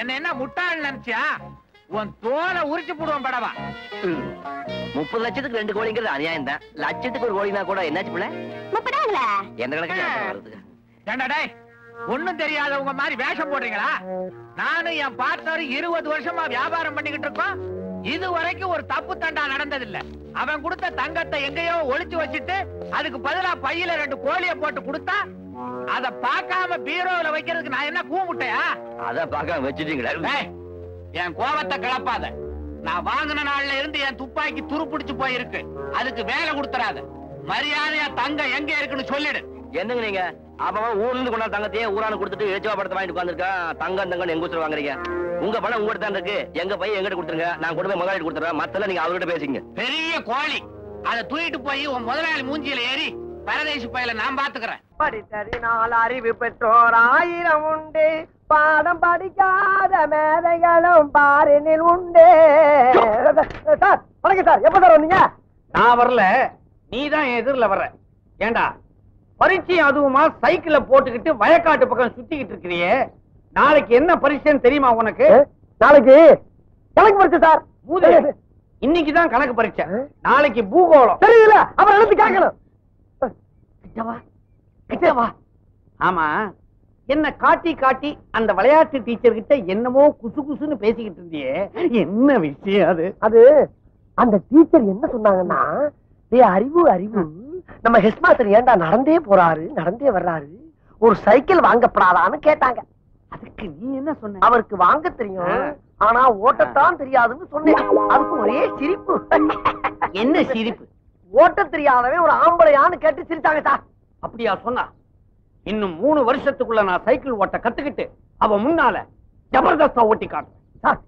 என்ன முட்டாள் நினைச்சியா? உன் தோலை உரிச்சு போடுவோம் படவா. 30 லட்சத்துக்கு 2 கோழிங்கிறது அநியாயம் தான். லட்சத்துக்கு ஒரு கோழினா கூட என்னாச்சு பிள்ளை? 30 ஆகல. எந்த கணக்கு? ஏண்டா டேய், ஒண்ணும் தெரியாதவங்க மாதிரி வேஷம் போடுறீங்களா? நானும் என் பார்ட்னர் 20 வருஷமா வியாபாரம் பண்ணிக்கிட்டு இருக்கோம். இது வரைக்கும் ஒரு தப்பு தண்டா நடந்ததில்ல. அவன் கொடுத்த தங்கத்தை எங்கேயோ ஒளிச்சு வச்சுட்டு அதுக்கு பதிலா பையில 2 கோழியை போட்டு கொடுத்தா அத பார்க்காம பீரோல வைக்கிறதுக்கு நான் என்ன கூமுட்டையா? அத பார்க்காம வச்சுட்டீங்களா? என் கோபத்தை கிளப்பாத. நான் வாங்கின நாள்ல இருந்து என் துப்பாக்கி துருப்பிடிச்சு போயிருக்கு. அதுக்கு வேலை கொடுத்துறாத. மரியாதையா தங்கம் எங்க இருக்குன்னு சொல்லிடு. என்னங்க நீங்க அப்ப ஊர்ல இருந்து கொண்டா தங்கத்தையே ஊரான கொடுத்துட்டு ஏச்சுவா படத்தை வாங்கிட்டு உட்காந்துருக்கா? தங்கம் எங்க ஊர் வாங்குறீங்க? உங்க பணம் உங்ககிட்ட தான் இருக்கு. எங்க பையன் எங்கிட்ட கொடுத்துருங்க. நான் கொண்டு போய் முதலாளி கொடுத்துறேன். மத்தல நீங்க அவர்கிட்ட பேசிங்க. பெரிய கோழி அதை தூக்கிட்டு போய் உன் முதலாளி மூஞ்சியில ஏறி பரதேசி பையில நான் பாத்துக்கிறேன். படித்தறினால் அறிவு பெற்றோர் 1000 உண்டு. பாடம் படிக்காத மேதைகளும் பாரினில் உண்டு. சார் வணக்கம் சார். எப்ப சார் வந்தீங்க? நான் வரல, நீதான் என் எதிரில வர்ற. ஏண்டா பரீட்சை அதுவுமா சைக்கிள போட்டுக்கிட்டு வயக்காட்டு பக்கம் சுத்திக்கிட்டு இருக்கிறியே? நாளைக்கு என்ன பரீட்சைன்னு தெரியுமா உனக்கு? நாளைக்கு கணக்கு பரீட்சை சார். இன்னைக்குதான் கணக்கு பரீட்சை, நாளைக்கு பூகோளம். தெரியல, அப்புறம் எழுத்து கேட்கணும். ஆமா, என்ன காட்டி காட்டி அந்த விளையாட்டு டீச்சர் கிட்ட என்னமோ குசு குசுன்னு பேசிக்கிட்டு இருந்தியே, என்ன விஷயம் அது? அது அந்த டீச்சர் என்ன சொன்னாங்கன்னா, அறிவு அறிவு நம்ம ஹெட் மாஸ்டர் ஏண்டா நடந்தே போறாரு நடந்தே வர்றாரு, ஒரு சைக்கிள் வாங்கப்படாதான்னு கேட்டாங்க. அதுக்கு நீ என்ன சொன்ன? அவருக்கு வாங்க தெரியும், ஆனா ஓட்டத்தான் தெரியாதுன்னு சொன்னேன். அதுக்கு ஒரே சிரிப்பு. என்ன சிரிப்பு? ஓட்ட தெரியாதவன் ஒரு ஆம்பளையான்னு கேட்டு சிரிச்சாங்க சார். அப்படியா சொன்னா? இன்னும் 3 வருஷத்துக்குள்ள நான் சைக்கிள் ஓட்ட கத்துக்கிட்டு அவ முன்னால ஜபர்தஸ்தா ஓட்டி காட்டுறேன் சார்.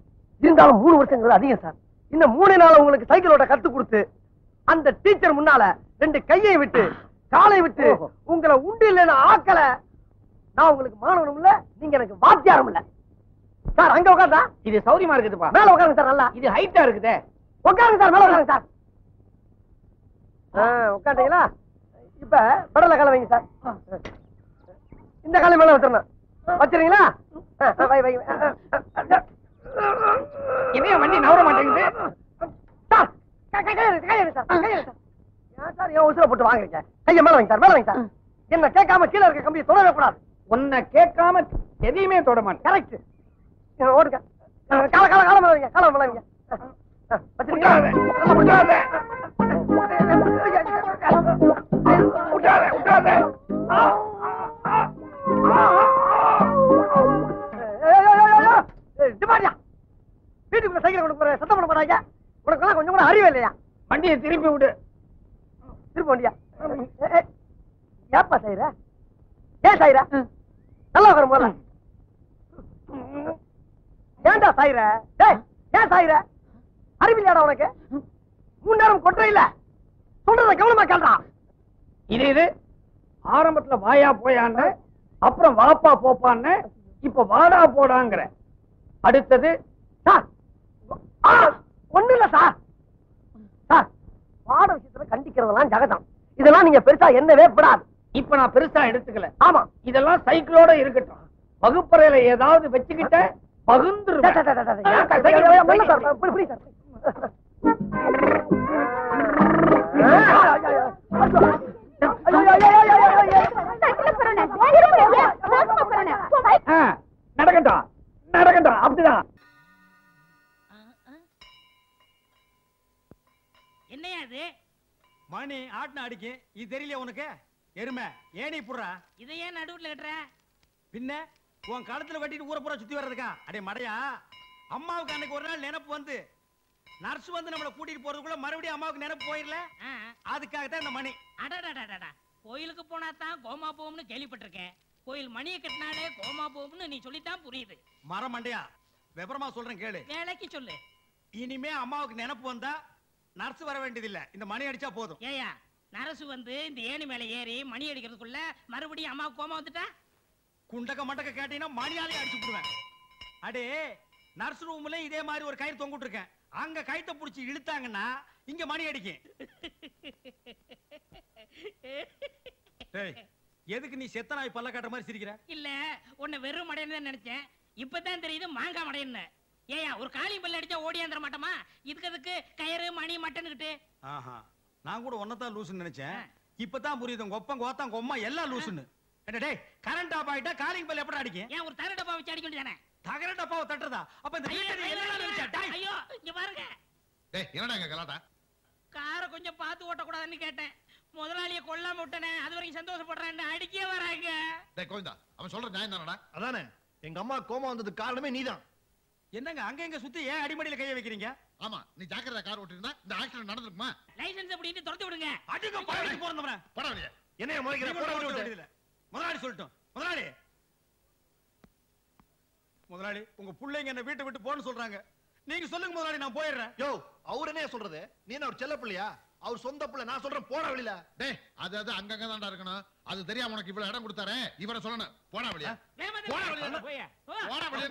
இருந்தாலும் 3 வருஷங்கிறது அதிகம் சார். இன்னும் 3 நாள் உங்களுக்கு சைக்கிள் ஓட்ட கத்து கொடுத்து அந்த டீச்சர் முன்னால 2 கையை விட்டு காலை விட்டு உங்களை உண்டு இல்லைன்னு ஆக்கல, நான் உங்களுக்கு மாணவனும் இல்ல, நீங்க எனக்கு வாத்தியாரும் இல்ல சார். அங்க உட்காந்தா இது சௌரியமா இருக்குதுப்பா. மேல உட்காருங்க சார். நல்லா இது ஹைட்டா இருக்குதே. உட்காருங்க சார், மேல உட்காருங்க சார். உட்காந்தீங்களா? இப்ப படல கால வைங்க சார். இந்த காலை மேல வச்சிடணும். வச்சிருங்களா? இதைய வண்டி நவர மாட்டேங்குது சார். ஏன் உசுர போட்டு வாங்குறீங்க? கைய மேல வைங்க சார், மேல வைங்க சார். என்ன கேட்காம கீழே இருக்க கம்பியை தொடவே கூடாது. உன்னை கேட்காம எதையுமே தொட மாட்டேன். கரெக்ட். ஓடுங்க. கால கால கால மேல வைங்க, கால மேல வைங்க. வீட்டுக்குள்ள சைக்கிள் கொண்டு போற சத்தம் பண்ண போறாங்க. உனக்கு கொஞ்சம் கூட அறிவு இல்லையா? வண்டியை திருப்பி விடு. திருப்பி வண்டியா? ஏப்பா செய்யற? ஏன் செய்யற? நல்லா உட்கார போல. ஏன்டா சாயிர? ஏன் சாயிர? அறிவில்லையாடா உனக்கு? 3 நேரம் கொட்டை இல்ல. சொல்றத கவனமா கேள்றா. இது ஆரம்பத்துல வாயா போயான்னு, அப்புறம் வாப்பா போப்பான்னு, இப்ப வாடா போடாங்கிற. அடுத்தது சார் ஒண்ணு இல்ல சார். சார் பாட விஷயத்துல கண்டிக்கிறதெல்லாம் ஜகதம். இதெல்லாம் நீங்க பெருசா என்னவே படாது. இப்ப நான் பெருசா எடுத்துக்கல. ஆமா, இதெல்லாம் சைக்கிளோட இருக்கட்டும். வகுப்பறையில ஏதாவது வச்சுக்கிட்ட பகுந்துரு. நடக்கட்டும் நடக்கட்டும். அப்படிதான். என்னையா அது? மணி ஆட்டின அடிக்கு. இது தெரியல உனக்கு? எருமை ஏனி புடுறா. இதை ஏன் நடுவுல கட்டுற? பின்ன உன் களத்துல கட்டிட்டு ஊரை பூரா சுத்தி வர்றதுக்கா? அடே மடையா, அம்மாவுக்கு அன்னைக்கு ஒரு நாள் நினைப்பு வந்து நர்ஸ் வந்து நம்மள கூட்டிட்டு போறதுக்குள்ள மறுபடியும் அம்மாவுக்கு நினைப்பு போயிடல. அதுக்காகத்தான் இந்த மணி. அடடடடடா, கோயிலுக்கு போனா தான் கோமா போகும்னு கேள்விப்பட்டிருக்கேன். கோயில் மணியை கட்டினாலே கோமா போகும்னு நீ சொல்லித்தான் புரியுது. மரம் மண்டையா, விவரமா சொல்றேன் கேளு. வேலைக்கு சொல்லு. இனிமே அம்மாவுக்கு நினைப்பு வந்தா நர்ஸ் வர வேண்டியதில்லை, இந்த மணி அடிச்சா போதும். ஏயா, நரசு வந்து இந்த ஏணி மேல ஏறி மணி அடிக்கிறதுக்குள்ள மறுபடியும் அம்மாவுக்கு கோமா வந்துட்டா? குண்டக்க மண்டக்க கேட்டீங்கன்னா மணியாலே அடிச்சு விடுவேன். அடே நர்ஸ் ரூம்ல இதே மாதிரி ஒரு கயிறு தொங்கிட்டு இருக்கேன். அங்க கயித்தை புடிச்சு இழுத்தாங்கன்னா இங்க மணி அடிக்கும். எதுக்கு நீ செத்த நாய் பல்ல காட்டுற மாதிரி சிரிக்கிற? இல்ல, உன்னை வெறும் மடையன்னு நினைச்சேன். இப்பதான் தெரியுது மாங்காய் மடையன்னு. ஏயா ஒரு காளி பல்ல அடிச்சா ஓடியாந்துட மாட்டோமா? இதுக்கு கயிறு மணி மட்டன்னுகிட்டு. ஆஹா, நான் கூட ஒன்னதான் லூசுன்னு நினைச்சேன். இப்பதான் புரியுது உங்க ஒப்பம் கோத்தம் கொம்மா எல்லாம் லூசுன்னு. டேய் கரண்ட் ஆஃப் ஆயிட்டா காலிங் பெல் எப்படி அடிக்கும்? ஏன் ஒரு தர டப்பா வச்சு அடிக்க வேண்டியதானே? தகர டப்பாவை தட்டுறதா? அப்ப இந்த வீட்டுல என்ன நினைச்சா? டேய் ஐயோ இங்க பாருங்க. டேய் என்னடா இங்க கலாட்டா? காரை கொஞ்சம் பார்த்து ஓட்ட கூடாதுன்னு கேட்டேன். முதலாளியை கொல்லாம விட்டனே, அது வரைக்கும் சந்தோஷப்படுறேன்னு அடிக்கே வராங்க. டேய் கோவிந்தா, அவன் சொல்ற நியாயம் தானடா? அதானே எங்க அம்மா கோமா வந்ததுக்கு காரணமே நீதான். என்னங்க அங்க எங்க சுத்தி ஏன் அடிமடியில கைய வைக்கிறீங்க? ஆமா, நீ ஜாக்கிரதா கார் ஓட்டிருந்தா இந்த ஆக்சிடென்ட் நடந்துருக்குமா? லைசென்ஸ் அப்படிட்டு துரத்தி விடுங்க. அடிங்க போறதுக்கு போறந்தவன. போடா வெளிய. என்னைய முறைக்கிற போட விட்டு. முதலாளி சொல்லட்டும். முதலாளி உங்க பிள்ளைங்க என்ன வீட்டை விட்டு போன்னு சொல்றாங்க. நீங்க சொல்லுங்க முதலாளி, நான் போயிடுறேன். யோ, அவர் என்ன சொல்றது? நீ என்ன ஒரு செல்ல பிள்ளையா? அவர் சொந்த பிள்ளை. நான் சொல்றேன் போடா வெளியில. டேய் அது அங்கங்க தான்டா இருக்கணும். அது தெரியாம உனக்கு இவ்வளவு இடம் கொடுத்தாரே, இவரை சொல்லணும். போடா வெளிய. போடா வெளிய. போயா போடா வெளிய.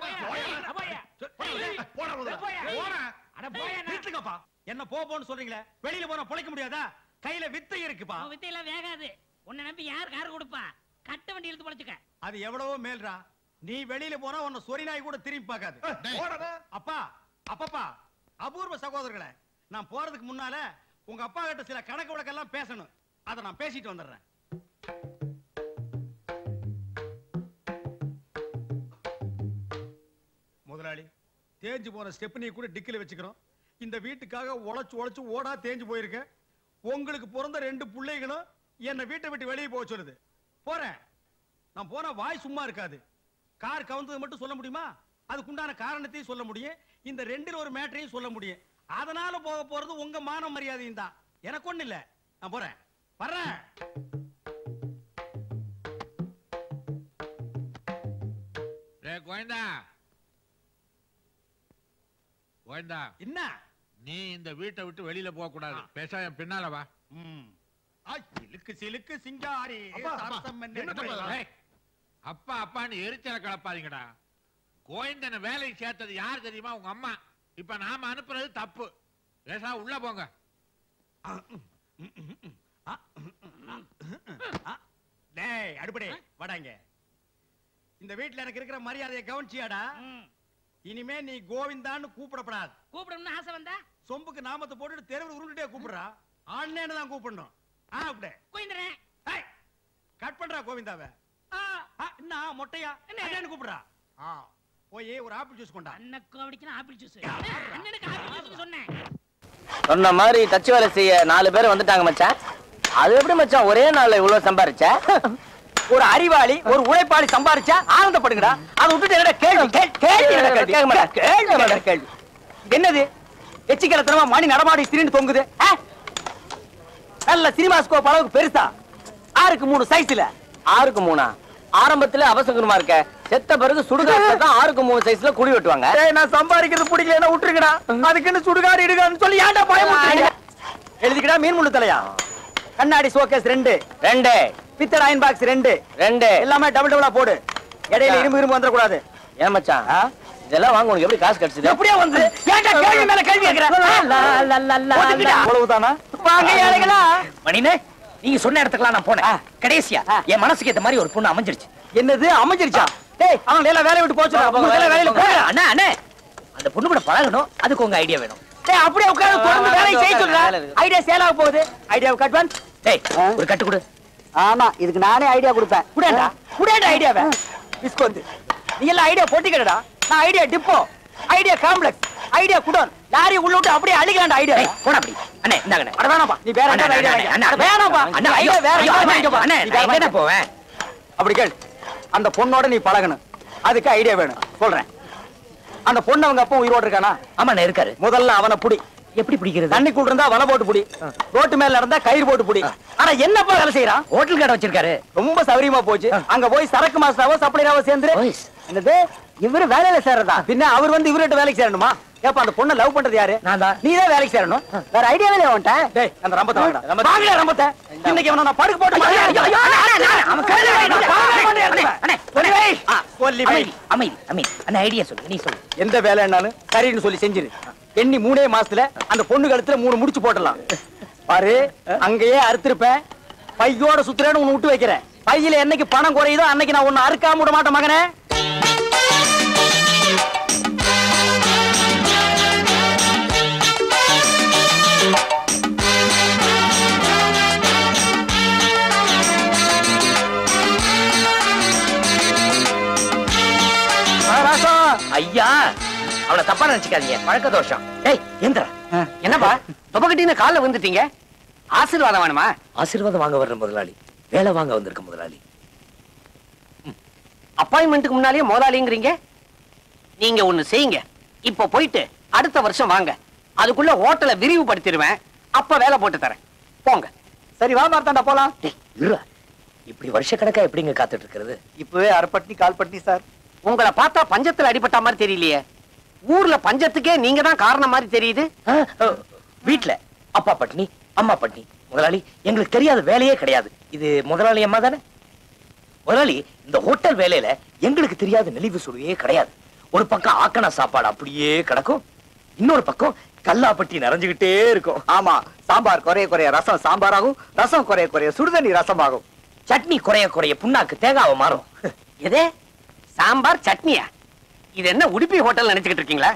போடா முதல்ல. போடா. அட போயா. வீட்டுக்குப்பா. என்ன போன்னு சொல்றீங்களே? வெளியில போனா பொழைக்க முடியாதா? கையில வித்தை இருக்குப்பா. வித்தையெல்லாம் வேகாது. உன்னை நம்பி யார் கார் கொடுப்பா? கட்ட வண்டி எடுத்து பொழைச்சுக்க. அது எவ்வளவோ மேல்ரா. நீ வெளியில போனா உன்னை சொரி நாய் கூட திரும்பி பார்க்காது. அப்பா, அப்பப்பா, அபூர்வ சகோதரர்களே, நான் போறதுக்கு முன்னால உங்க அப்பா கிட்ட சில கணக்கு வழக்கெல்லாம் பேசணும். அதை நான் பேசிட்டு வந்துடுறேன். முதலாளி, தேஞ்சு போன ஸ்டெப்னி கூட டிக்கில வச்சுக்கிறோம். இந்த வீட்டுக்காக உழைச்சு ஓடா தேஞ்சு போயிருக்க. உங்களுக்கு பிறந்த 2 பிள்ளைகளும் என்ன வீட்டை விட்டு வெளியே போக சொல்லுது. போறேன். நான் போனா வாய் சும்மா இருக்காது. கார் கவுந்தது மட்டும் சொல்ல முடியுமா? அதுக்குண்டான காரணத்தையும் சொல்ல முடியும். இந்த 2ல ஒரு மேட்டரையும் சொல்ல முடியும். அதனால போக போறது உங்க மான மரியாதையும் தான். எனக்கு ஒண்ணு இல்ல. நான் போறேன். வர்றேன். கோவிந்தா, கோவிந்தா, என்ன? நீ இந்த வீட்டை விட்டு வெளியில போக கூடாது. பேச என் பின்னால வா. சிலுக்கு சிங்காரி. அப்பா அப்பான்னு எரிச்சல கலப்பாதீங்கடா. கோவிந்தனை வேலைக்கு சேர்த்தது யார் தெரியுமா? உங்க அம்மா. இப்ப நாம அனுப்புறது தப்பு. பேசா உள்ள போங்க. டேய் அடுப்படே வாடாங்க. இந்த வீட்டுல எனக்கு இருக்கிற மரியாதையை கவனிச்சியாடா? இனிமே நீ கோவிந்தான்னு கூப்பிடப்படாது. கூப்பிடணும்னு ஆசை வந்தா சொம்புக்கு நாமத்தை போட்டுட்டு தெருவில் உருண்டுட்டே கூப்பிடுறா. ஆன்லைன் தான் கூப்பிடணும். அப்படியே கோவிந்தனே கட் பண்றா கோவிந்தாவை. என்ன மொட்டையா என்ன கூப்பிடுறா? போய் ஒரு ஆப்பிள் ஜூஸ் கொண்டா. அண்ணக்கு அடிக்கணும் ஆப்பிள் ஜூஸ். அண்ணனுக்கு ஆப்பிள் ஜூஸ் சொன்னேன். சொன்ன மாதிரி தச்சு வேலை செய்ய 4 பேர் வந்துட்டாங்க மச்சான். அது எப்படி மச்சான் ஒரே நாள்ல இவ்வளவு சம்பாரிச்ச? ஒரு அறிவாளி ஒரு உழைப்பாளி சம்பாரிச்சா ஆனந்தப்படுங்கடா. அதை விட்டுட்டு என்னடா கேள்வி? என்னது எச்சிக்கலத்தனமா மணி நடமாடி திரின்னு தொங்குது? நல்ல சினிமா ஸ்கோப் அளவுக்கு பெருசா 6க்கு 3 சைஸ்ல. 6க்கு 3 ஆரம்பத்துல அவசகுணமா இருக்க. செத்த பிறகு சுடுகாட்டுல தான் 6க்கு 3 சைஸ்ல குடி வெட்டுவாங்க. நான் சம்பாதிக்கிறது பிடிக்கலன்னா விட்டுருக்கடா. அதுக்குன்னு சுடுகாடு இடுகான்னு சொல்லி ஏன்டா பயமுறுத்துறீங்க? எழுதிக்கடா. மீன் முள்ளு தலையா, கண்ணாடி ஷோகேஸ் 2 பித்தளை அயன் பாக்ஸ் 2 எல்லாமே டபுளா போடு. இடையில இரும்பு வந்துட கூடாது. ஏன் மச்சான் இதெல்லாம் வாங்க உனக்கு எப்படி காசு கிடைச்சது? எப்படியே வந்து ஏன்டா கேள்வி மேல கேள்வி கேக்குற? அவ்வளவுதானா? வாங்க ஏழைகளா. மணினே, நீங்க சொன்ன இடத்துக்குலாம் நான் போனேன். கடைசியா என் மனசுக்கு ஏத்த மாதிரி ஒரு பொண்ணு அமைஞ்சிருச்சு. என்னது அமைஞ்சிருச்சா? டேய் அவன் எல்லாம் வேலைய விட்டு போச்சு. வேலையில போங்க. அண்ணா அண்ணே, அந்த பொண்ணு கூட பழகணும். அதுக்கு உங்க ஐடியா வேணும். டேய் அப்படியே உட்கார்ந்து தொடர்ந்து வேலையை செய்ய சொல்றா. ஐடியா சேல் ஆக போகுது. ஐடியாவை கட் பண்ணு. டேய் ஒரு கட்டு கொடு. ஆமா, இதுக்கு நானே ஐடியா கொடுப்பேன். குடேடா குடேடா ஐடியாவை. பிஸ்கோந்து நீ எல்லாம் ஐடியா போட்டிக்கடா. நான் idea depot, idea complex, idea godown, lorry உள்ள விட்டு அப்படியே அழிக்கலாம்டா ஐடியா. போடா அப்படி. அண்ணே இந்தாங்கண்ணே. அட வேணாம்பா, நீ வேற என்ன ஐடியா வைங்க. அண்ணா வேணாம்பா. அண்ணா ஐடியா வேற ஐடியா. அண்ணே நான் எங்க போவேன்? அப்படி கேள். அந்த பொண்ணோட நீ பழகணும். அதுக்கு ஐடியா வேணும். சொல்றேன். அந்த பொண்ணு அவங்க அப்பா உயிரோட இருக்கானா? ஆமாண்ணே இருக்காரு. முதல்ல அவனை புடி. எப்படி பிடிக்கிறது? தண்ணிக்குள்ள இருந்தா வலை போட்டு புடி. ரோட்டு மேல இருந்தா கயிறு போட்டு புடி. ஆனா என்னப்பா வேலை செய்யறான்? ஹோட்டல் கடை வச்சிருக்காரு. ரொம்ப சௌரியமா போச்சு. அங்க போய் சரக்கு மாஸ்டராவோ சப்ளையராவோ சேர்ந்து என்னது இவரு வேலையில சேர்றதா? பின்ன அவர் வந்து இவர்கிட்ட வேலைக்கு சேரணுமா? ஏப்பா அந்த பொண்ணை லவ் பண்றது யாரு? நான் தான். நீ தான் வேலைக்கு சேரணும். வேற ஐடியா வேலைய வந்துட்டேன். டேய் அந்த ரம்பத்தை வாங்கடா. வாங்கடா ரம்பத்தை. இன்னைக்கு அவனை நான் படுக்க போட்டு அவன் கேளு. அண்ணே சொல்லி வை. அமைதி அமைதி. அந்த ஐடியா சொல்லு. நீ சொல்லு. எந்த வேலைன்னாலும் சரின்னு சொல்லி செஞ்சிரு. எண்ணி 3 மாசத்துல அந்த பொண்ணு கழுத்துல 3 முடிச்சு போட்டலாம். பாரு அங்கேயே அறுத்திருப்பேன். பையோட சுத்துறேன்னு உன்னை விட்டு வைக்கிறேன். பையில என்னைக்கு பணம் குறையுதோ அன்னைக்கு நான் உன்னை அறுக்காம விட மாட்டேன் மகனே. ஐயா அவனை தப்பா நினைச்சுக்காதீங்க, பழக்க தோஷம். ஏய் எந்திரா. என்னப்பா தொப்பக்கட்டின்னு காலில் வந்துட்டீங்க? ஆசீர்வாதம் வேணுமா? ஆசீர்வாதம் வாங்க வர்ற முதலாளி, வேலை வாங்க வந்திருக்க முதலாளி. அப்பாயின்மெண்ட்டுக்கு முன்னாலேயே முதலாளிங்கிறீங்க. நீங்க ஒண்ணு செய்யுங்க, இப்ப போயிட்டு அடுத்த வருஷம் வாங்க. அதுக்குள்ள ஹோட்டலை விரிவுபடுத்திடுவேன், அப்ப வேலை போட்டு தரேன். போங்க. சரி வா மார்த்தாண்டா போலாம். இப்படி வருஷ கணக்கா எப்படிங்க காத்துட்டு இருக்கிறது? இப்பவே அரைப்பட்டி கால்பட்டி சார். உங்களை பார்த்தா பஞ்சத்துல அடிபட்ட மாதிரி தெரியலையே. ஊர்ல பஞ்சத்துக்கே நீங்க தான் காரணம் மாதிரி தெரியுது. வீட்டுல அப்பா பட்னி அம்மா பட்னி. முதலாளி எங்களுக்கு தெரியாத வேலையே கிடையாது. இது முதலாளி அம்மா தானே? முதலாளி இந்த ஹோட்டல் வேலையில எங்களுக்கு தெரியாத நெளிவு சுழியே கிடையாது. ஒரு பக்கம் ஆக்கண சாப்பாடு அப்படியே கிடக்கும், இன்னொரு பக்கம் கல்லாப்பட்டி நிறைஞ்சுகிட்டே இருக்கும். ஆமா, சாம்பார் குறைய குறைய ரசம் சாம்பாராகும், ரசம் குறைய குறைய சுடுதண்ணி ரசமாகும், சட்னி குறைய குறைய புண்ணாக்கு தேங்காவை மாறும். எதே சாம்பார் சட்னியா? இது என்ன உடுப்பி ஹோட்டல் நினைச்சுக்கிட்டு இருக்கீங்களா?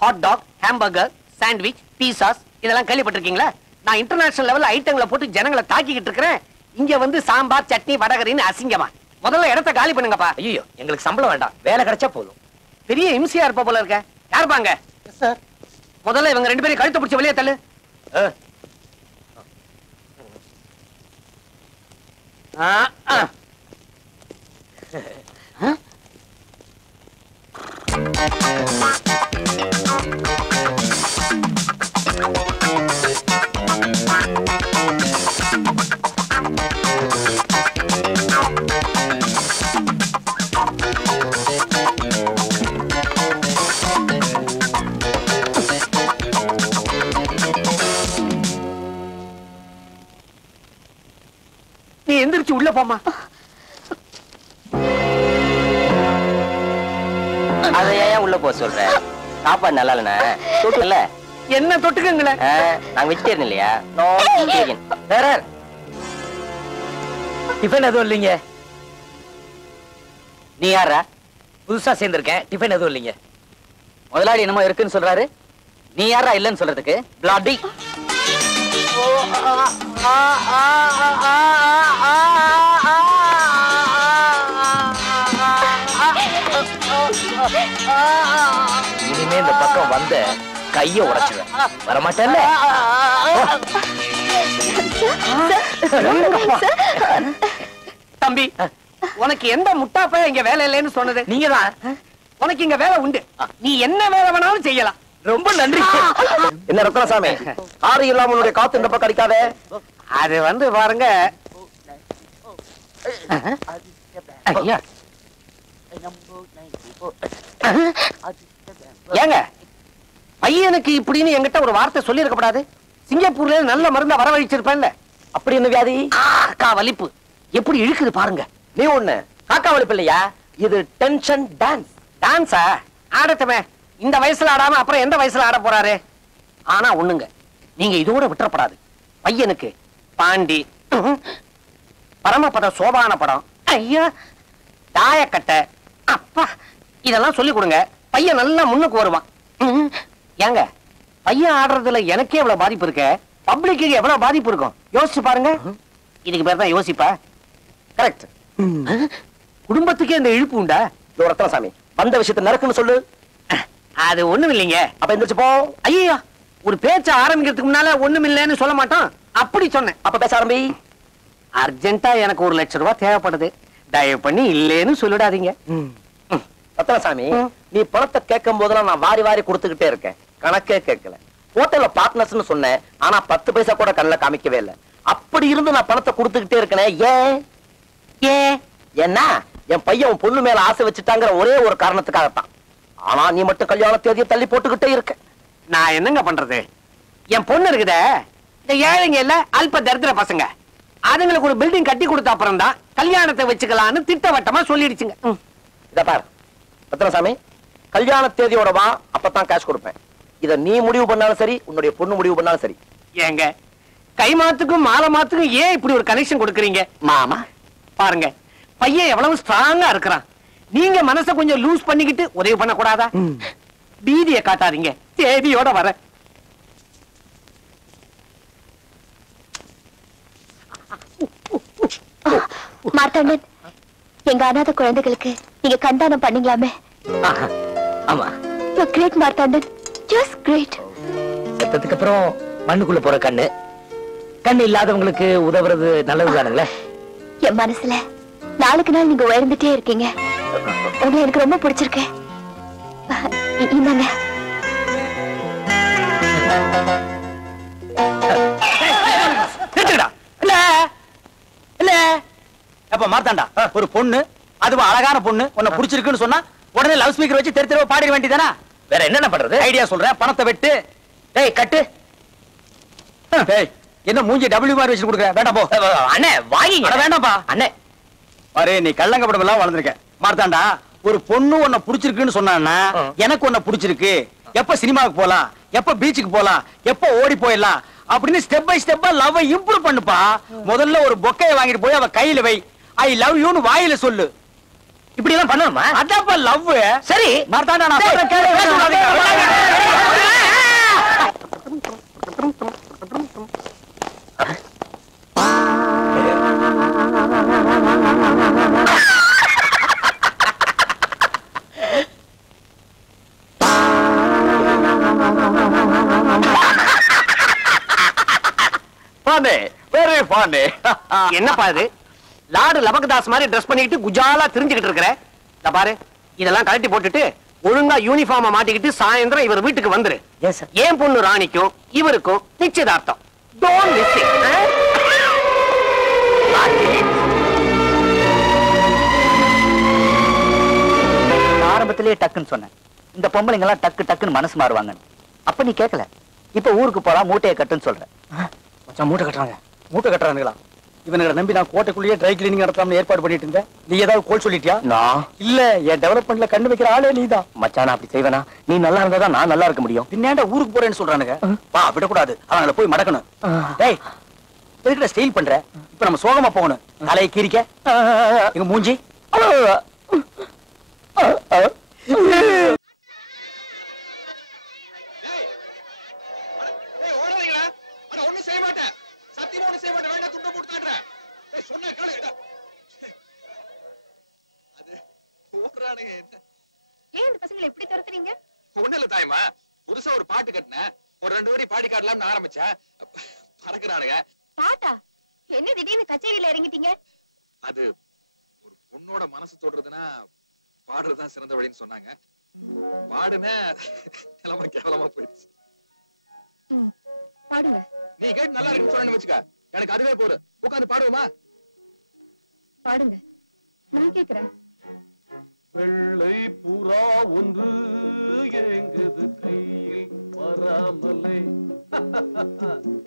Hot dog, hamburger, sandwich, Bezos இதெல்லாம் கேள்விப்பட்டிருக்கீங்களா? நான் இன்டர்நேஷனல் லெவல்ல ஐட்டங்களை போட்டு ஜனங்களை தாக்கிக்கிட்டு இருக்கிறேன். இங்க வந்து சாம்பார் சட்னி வடகரின்னு அசிங்கமா? முதல்ல இடத்த காலி பண்ணுங்கப்பா. ஐயோ எங்களுக்கு சம்பளம் வேண்டாம், வேலை கிடைச்சா போதும். பெரிய இம்சியா இருப்ப போல இருக்க. யாருப்பாங்க? முதல்ல இவங்க 2 பேரும் கழுத்தை பிடிச்சி வெளியே தள்ளு. நீ எந்திரிச்சு உள்ள போமா. அதை ஏன் உள்ள போக சொல்ற? சாப்பாடு நல்லா இல்லைண்ணா. தொட்டுல என்ன தொட்டுக்குங்களே? நாங்க வெஜிடேரியன் இல்லையா? No vegetarian. வேற டிஃபன் எதுவும் இல்லைங்க. நீ யாரா? புதுசா சேர்ந்திருக்கேன், டிஃபன் எதுவும் இல்லைங்க. முதலாளி என்னமோ இருக்குன்னு சொல்றாரு, நீ யாரா இல்லன்னு சொல்றதுக்கு? பிளாடி இனிமே இந்த பக்கம் வந்த கைய உடைச்சுவேன். வரமாட்டேன்ல? தம்பி, உனக்கு எந்த முட்டாப்ப இங்க வேலை இல்லைன்னு சொன்னது? நீங்கதான். உனக்கு இங்க வேலை உண்டு, நீ என்ன வேலை வேணாலும் செய்யலாம். ரொம்ப நன்றி. என்ன ரத்னசாமி, ஆறு இல்லாம உன்னுடைய காத்து இந்த பக்கம் அடிக்காத. அது வந்து பாருங்க. ஐயா ஏங்க, பையனுக்கு இப்படின்னு என்கிட்ட ஒரு வார்த்தை சொல்லி இருக்கப்படாது. சிங்கப்பூர்ல நல்ல மருந்த வரவழைச்சிருப்பேன்ல. அப்படி என்ன வியாதி? காக்கா வலிப்பு எப்படி இழுக்குது பாருங்க. நீ ஒண்ணு காக்கா வலிப்பு இல்லையா, இது டென்ஷன் டான்ஸ். டான்ஸா? ஆடட்டுமே. இந்த வயசுல ஆடாம அப்புறம் எந்த வயசுல ஆட போறாரு? ஆனா ஒண்ணுங்க, நீங்க இதோட விட்டுறப்படாது. பையனுக்கு பாண்டி, பரமபத சோபான படம், ஐயா தாயக்கட்டை, அப்பா இதெல்லாம் சொல்லி கொடுங்க. பையன் நல்லா முன்னுக்கு வருவான். ஏங்க, பையன் ஆடுறதுல எனக்கே எவ்வளவு பாதிப்பு இருக்கு, பப்ளிக்கு எவ்வளவு பாதிப்பு இருக்கும் யோசிச்சு பாருங்க. இதுக்கு பேர் தான் யோசிப்பா? கரெக்ட். குடும்பத்துக்கே இந்த இழுப்பு உண்டா? ரத்னசாமி, வந்த விஷயத்தை நடக்குன்னு சொல்லு. அது ஒண்ணும் இல்லைங்க. அப்ப எந்திரிச்சு போ. ஐயா, ஒரு பேச்ச ஆரம்பிக்கிறதுக்கு முன்னால ஒண்ணும் இல்லைன்னு சொல்ல மாட்டோம். அப்படி சொன்னேன். அப்ப பேச ஆரம்பி. அர்ஜென்ட்டா எனக்கு 1 லட்சம் ரூபாய் தேவைப்படுது, தயவு பண்ணி இல்லைன்னு சொல்லிடாதீங்க. ரத்னசாமி, நீ பணத்தை கேட்கும் போதெல்லாம் நான் வாரி வாரி கொடுத்துக்கிட்டே இருக்கேன், கணக்கே கேட்கல. ஹோட்டல்ல பார்ட்னர்ஸ்னு சொன்னேன், ஆனா 10 பைசா கூட கண்ணில் காமிக்கவே இல்லை. அப்படி இருந்து நான் பணத்தை கொடுத்துக்கிட்டே இருக்கேன். ஏன்? ஏன்னா என் பையன் உன் பொண்ணு மேல ஆசை வச்சுட்டாங்கிற ஒரே ஒரு காரணத்துக்காகத்தான். ஆனா நீ மட்டும் கல்யாண தேதியை தள்ளி போட்டுக்கிட்டே இருக்க. நான் என்னங்க பண்றது? என் பொண்ணு இருக்குதே, இந்த ஏழைங்க இல்ல அல்ப தரித்திர பசங்க, அதுங்களுக்கு ஒரு பில்டிங் கட்டி கொடுத்த அப்புறம் தான் கல்யாணத்தை வச்சுக்கலான்னு திட்டவட்டமா சொல்லிடுச்சுங்க. இத பார் ரத்னசாமி, கல்யாண தேதியோட வா, அப்பதான் கேஷ் கொடுப்பேன். இத நீ முடிவு பண்ணாலும் சரி, உன்னுடைய பொண்ணு முடிவு பண்ணாலும் சரி. ஏங்க, கை மாத்துக்கும் மாலை மாத்துக்கும் ஏன் இப்படி ஒரு கனெக்ஷன் கொடுக்கறீங்க? மாமா பாருங்க, பையன் எவ்வளவு ஸ்ட்ராங்கா இருக்கிறான். நீங்க மனசை கொஞ்சம் லூஸ் பண்ணிக்கிட்டு உதவி பண்ண கூடாதா? பீதியை காட்டாதீங்க, தேதியோட வர. மார்த்தாண்டன், எங்க அனாதை குழந்தைகளுக்கு நீங்க கண்டானம் பண்ணீங்களாமே. ஆமா. You're great, Marthandan. Just great. செத்ததுக்கு அப்புறம் மண்ணுக்குள்ள போற கண்ணு இல்லாதவங்களுக்கு உதவுறது நல்லதுதானுங்களே. என் மனசுல நாளுக்கு நாள் நீங்க உயர்ந்துட்டே இருக்கீங்க. உங்களை எனக்கு ரொம்ப பிடிச்சிருக்கு. இந்தாங்க. அப்ப மார்த்தாண்டா, ஒரு பொண்ணு அதுவும் அழகான பொண்ணு உன்னை பிடிச்சிருக்குன்னு சொன்னா உடனே லவ் ஸ்பீக்கர் வச்சு தெரு தெருவா பாடிட வேண்டியதானா? வேற என்ன பண்றது? ஐடியா சொல்றேன், பணத்தை வெட்டு. டேய் கட்டு. டேய் என்ன மூஞ்சி டபிள்யூ மாதிரி வச்சு கொடுக்க? வேண்டாம் போ. அண்ணே வாங்கி. வேண்டாம்ப்பா அண்ணே. அரே நீ கள்ளங்கப்படம் எல்லாம் வளர்ந்துருக்க. மார்த்தாண்டா, ஒரு பொண்ணு உன்னை பிடிச்சிருக்குன்னு சொன்னான்னா எனக்கு உன்னை பிடிச்சிருக்கு, எப்ப சினிமாவுக்கு போலாம், எப்ப பீச்சுக்கு போலாம், எப்ப ஓடி போயிடலாம் அப்படின்னு ஸ்டெப் பை ஸ்டெப்பா லவ் இம்ப்ரூவ் பண்ணுப்பா. முதல்ல ஒரு பொக்கையை வாங்கிட்டு போய் அவ கையில வை, ஐ லவ் யூன்னு வாயில சொல்லு. இப்படி எல்லாம் பண்ணணுமா? அதான்ப்பா லவ். சரி மார்த்தாண்டா, நான் சொல்றேன் கேளு. என்னப்பா இது? லார்டு லபகதாஸ் மாதிரி ட்ரெஸ் பண்ணிக்கிட்டு குஜாலா தெரிஞ்சுக்கிட்டு இருக்கிற. பாரு, இதெல்லாம் கழட்டி போட்டுட்டு ஒழுங்கா யூனிஃபார்ம் மாட்டிக்கிட்டு சாயந்தரம் இவர் வீட்டுக்கு வந்துரு. ஏன் பொண்ணு ராணிக்கும் இவருக்கும் நிச்சயதார்த்தம். Don't miss it. ஆரம்பத்திலேயே டக்குன்னு சொன்னேன், இந்த பொம்பளைங்க எல்லாம் டக்கு டக்குன்னு மனசு மாறுவாங்க. அப்ப நீ கேட்கல. இப்ப ஊருக்கு போறா, மூட்டையை கட்டுன்னு சொல்ற. மூட்டை கட்டுறாங்க. மூட்டை கட்டுறானுங்களா? இவனுங்களை நம்பி நான் கோட்டைக்குள்ளேயே ட்ரை கிளீனிங் நடத்தலாம்னு ஏற்பாடு பண்ணிட்டு இருந்தேன். நீ ஏதாவது கோல் சொல்லிட்டியா? நான் இல்ல, என் டெவலப்மெண்ட்ல கண்ணு வைக்கிற ஆளே நீதான். மச்சான், அப்படி செய்வேனா? நீ நல்லா இருந்தா நான் நல்லா இருக்க முடியும். பின்னாண்ட ஊருக்கு போறேன்னு சொல்றானுங்க. வா, விடக்கூடாது, அவங்களை போய் மடக்கணும். டேய், எதுக்குடா ஸ்டைல் பண்ற? இப்ப நம்ம சோகமா போகணும். தலையை கீரிக்க எங்க மூஞ்சி. ஓடாதீங்களா? ஒண்ணும் செய்ய மாட்டேன், சத்தியமா ஒண்ணும் செய்ய மாட்டேன். வேண்டாம், துண்ட போட்டு தாடுறேன். சொன்ன கேளு. அது ஓடுறானுங்க. ஏன் இந்த பசங்களை எப்படி துரத்துறீங்க? ஒண்ணு இல்ல தாயமா, புதுசா ஒரு பாட்டு கட்டினேன். ஒரு 2 வரி பாடி காட்டலாம்னு ஆரம்பிச்சேன். பறக்குறானுங்க. பாட்டா? என்ன திடீர்னு கச்சேரியில இறங்கிட்டீங்க? அது ஒரு பொண்ணோட மனசு தொடுறதுன்னா பாடுறதுதான் சிறந்த வழின்னு சொன்னாங்க. பாடுன நிலைமை கேவலமா போயிடுச்சு. பாடுங்க. நீ கேட்டு நல்லா இருக்குன்னு சொன்னு வச்சுக்க, எனக்கு அதுவே போதும். உட்காந்து பாடுவோமா? பாடுங்க, நான் கேக்குறேன். வெள்ளை புறா ஒன்று ஏங்குது கையில் வராமலே,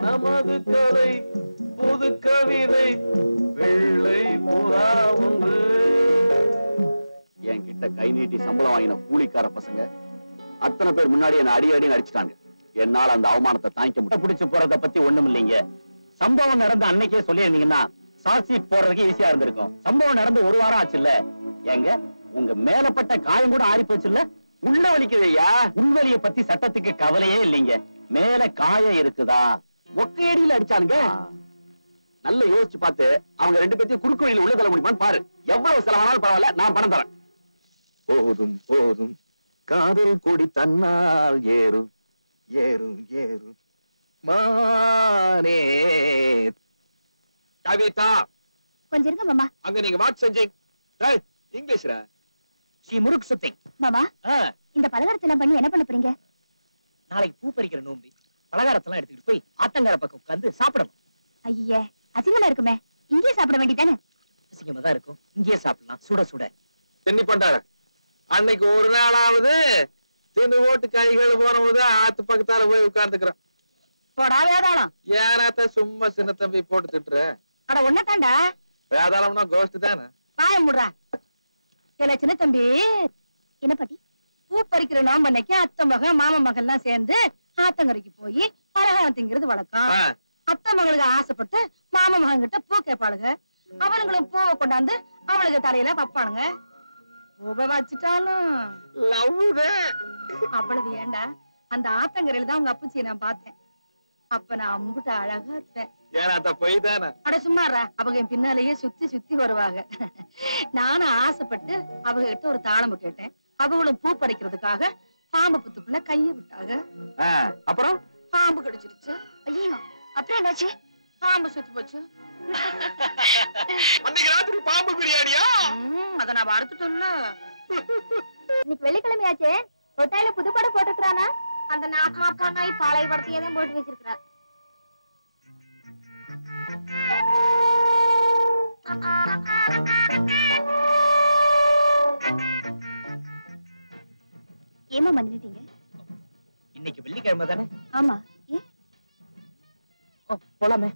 நமது கதை புது கவிதை. வெள்ளை புறா ஒன்று. என்கிட்ட கை நீட்டி சம்பளம் வாங்கின கூலிக்கார பசங்க அத்தனை பேர் முன்னாடி என்ன அடி அடி அடிச்சுட்டாங்க. என்னால அந்த அவமானத்தை தாங்கிக்க முடியும். பிடிச்சு போறத பத்தி ஒண்ணும் இல்லைங்க. சம்பவம் நடந்த அன்னைக்கே சொல்லியிருந்தீங்கன்னா சாட்சி போடுறதுக்கு ஈஸியா இருந்திருக்கும். சம்பவம் நடந்து 1 வாரம் ஆச்சுல்ல. எங்க உங்க மேலப்பட்ட காயம் கூட ஆறி போச்சுல்ல. உள்ள வலிக்குதையா? உள்வலிய பத்தி சட்டத்துக்கு கவலையே இல்லைங்க. மேல காயம் இருக்குதா? ஒக்கையடியில அடிச்சானுங்க. நல்ல யோசிச்சு பார்த்து அவங்க 2 பேர்த்தையும் குறுக்கு வழியில உள்ள தள்ள முடியுமான்னு பாரு. எவ்வளவு செலவானாலும் பரவாயில்ல, நான் பணம் தரேன். போதும் போதும் காதல் கொடி தன்னால் ஏறும் ஏறும் ஏறும் மானே. கவிதா, கொஞ்சம் இருங்க மாமா. அங்க நீங்க வாட் செஞ்சீங்க? டேய், இங்கிலீஷ்ல ஸ்ரீ முருக் சுத்திங். மாமா, இந்த பலகாரத்தெல்லாம் பண்ணி என்ன பண்ண போறீங்க? நாளைக்கு பூ பறிக்கிற நோம்பி. பலகாரத்தெல்லாம் எடுத்துக்கிட்டு போய் ஆத்தங்கர பக்கம் உட்கார்ந்து சாப்பிடணும். ஐயே, அசிங்கமா இருக்குமே. இங்கே சாப்பிட வேண்டியதானே? அசிங்கமா தான் இருக்கும். இங்கேயே சாப்பிடலாம், சுட சுட. தென்னி பண்டார அன்னைக்கு ஒரு நாளாவது தின்னு ஓட்டு கைகள் போனபோது ஆத்து பக்கத்தால போய் உட்கார்ந்துக்கிறேன். போடா வேதாளம். ஏனாத்த சும்மா சின்ன தம்பி போட்டு திட்டுற? அட ஒன்னதாண்டா. வேதாளம்னா கோஷ்டி தானே. வாய முடுறா. இல்ல சின்ன தம்பி. என்ன பாட்டி? பூ பறிக்கிற நோம்பன்னைக்கு அத்தை மகன் மாமன் மகன் எல்லாம் சேர்ந்து ஆத்தங்கரைக்கு போய் பலகாரம் திங்கிறது வழக்கம். அத்தை மகளுக்கு ஆசைப்பட்டு மாமன் மகன் கிட்ட பூ கேட்பாளுங்க. அவனுங்களும் பூவை கொண்டாந்து அவளுக்கு தலையில வைப்பானுங்க. பூவை வச்சுட்டாலும் அவ்வளவு ஏண்டா? அந்த ஆத்தங்கரையில தான் உங்க அப்பச்சியை நான் பார்த்தேன். அப்ப நான் அம்புட்ட அழகா இருப்பேன். ஏனாத்த போய் தானே. அட சும்மாறா, அவங்க பின்னாலேயே சுத்தி சுத்தி வருவாங்க. நானும் ஆசைப்பட்டு அவங்க கிட்ட ஒரு தாளம்பு கேட்டேன். அவங்களும் பூ பறிக்கிறதுக்காக பாம்பு புத்துக்குள்ள கைய விட்டாங்க. அப்புறம் பாம்பு கடிச்சிருச்சு. ஐயோ, அப்புறம் என்னாச்சு? பாம்பு செத்து போச்சு. அன்னைக்கு ராத்திரி பாம்பு பிரியாணியா? அத நான் வறுத்துட்டேன்ல. இன்னைக்கு வெள்ளிக்கிழமையாச்சே, ஒட்டாயில புது படம் போட்டுக்கிறானா? அந்த நாக்கமா பொண்ணாய் பாலை படத்தையே தான் போட்டு வச்சிருக்கிறா. ஏமா வந்துட்டீங்க? இன்னைக்கு வெள்ளிக்கிழமை தானே? ஆமா. போலாமே.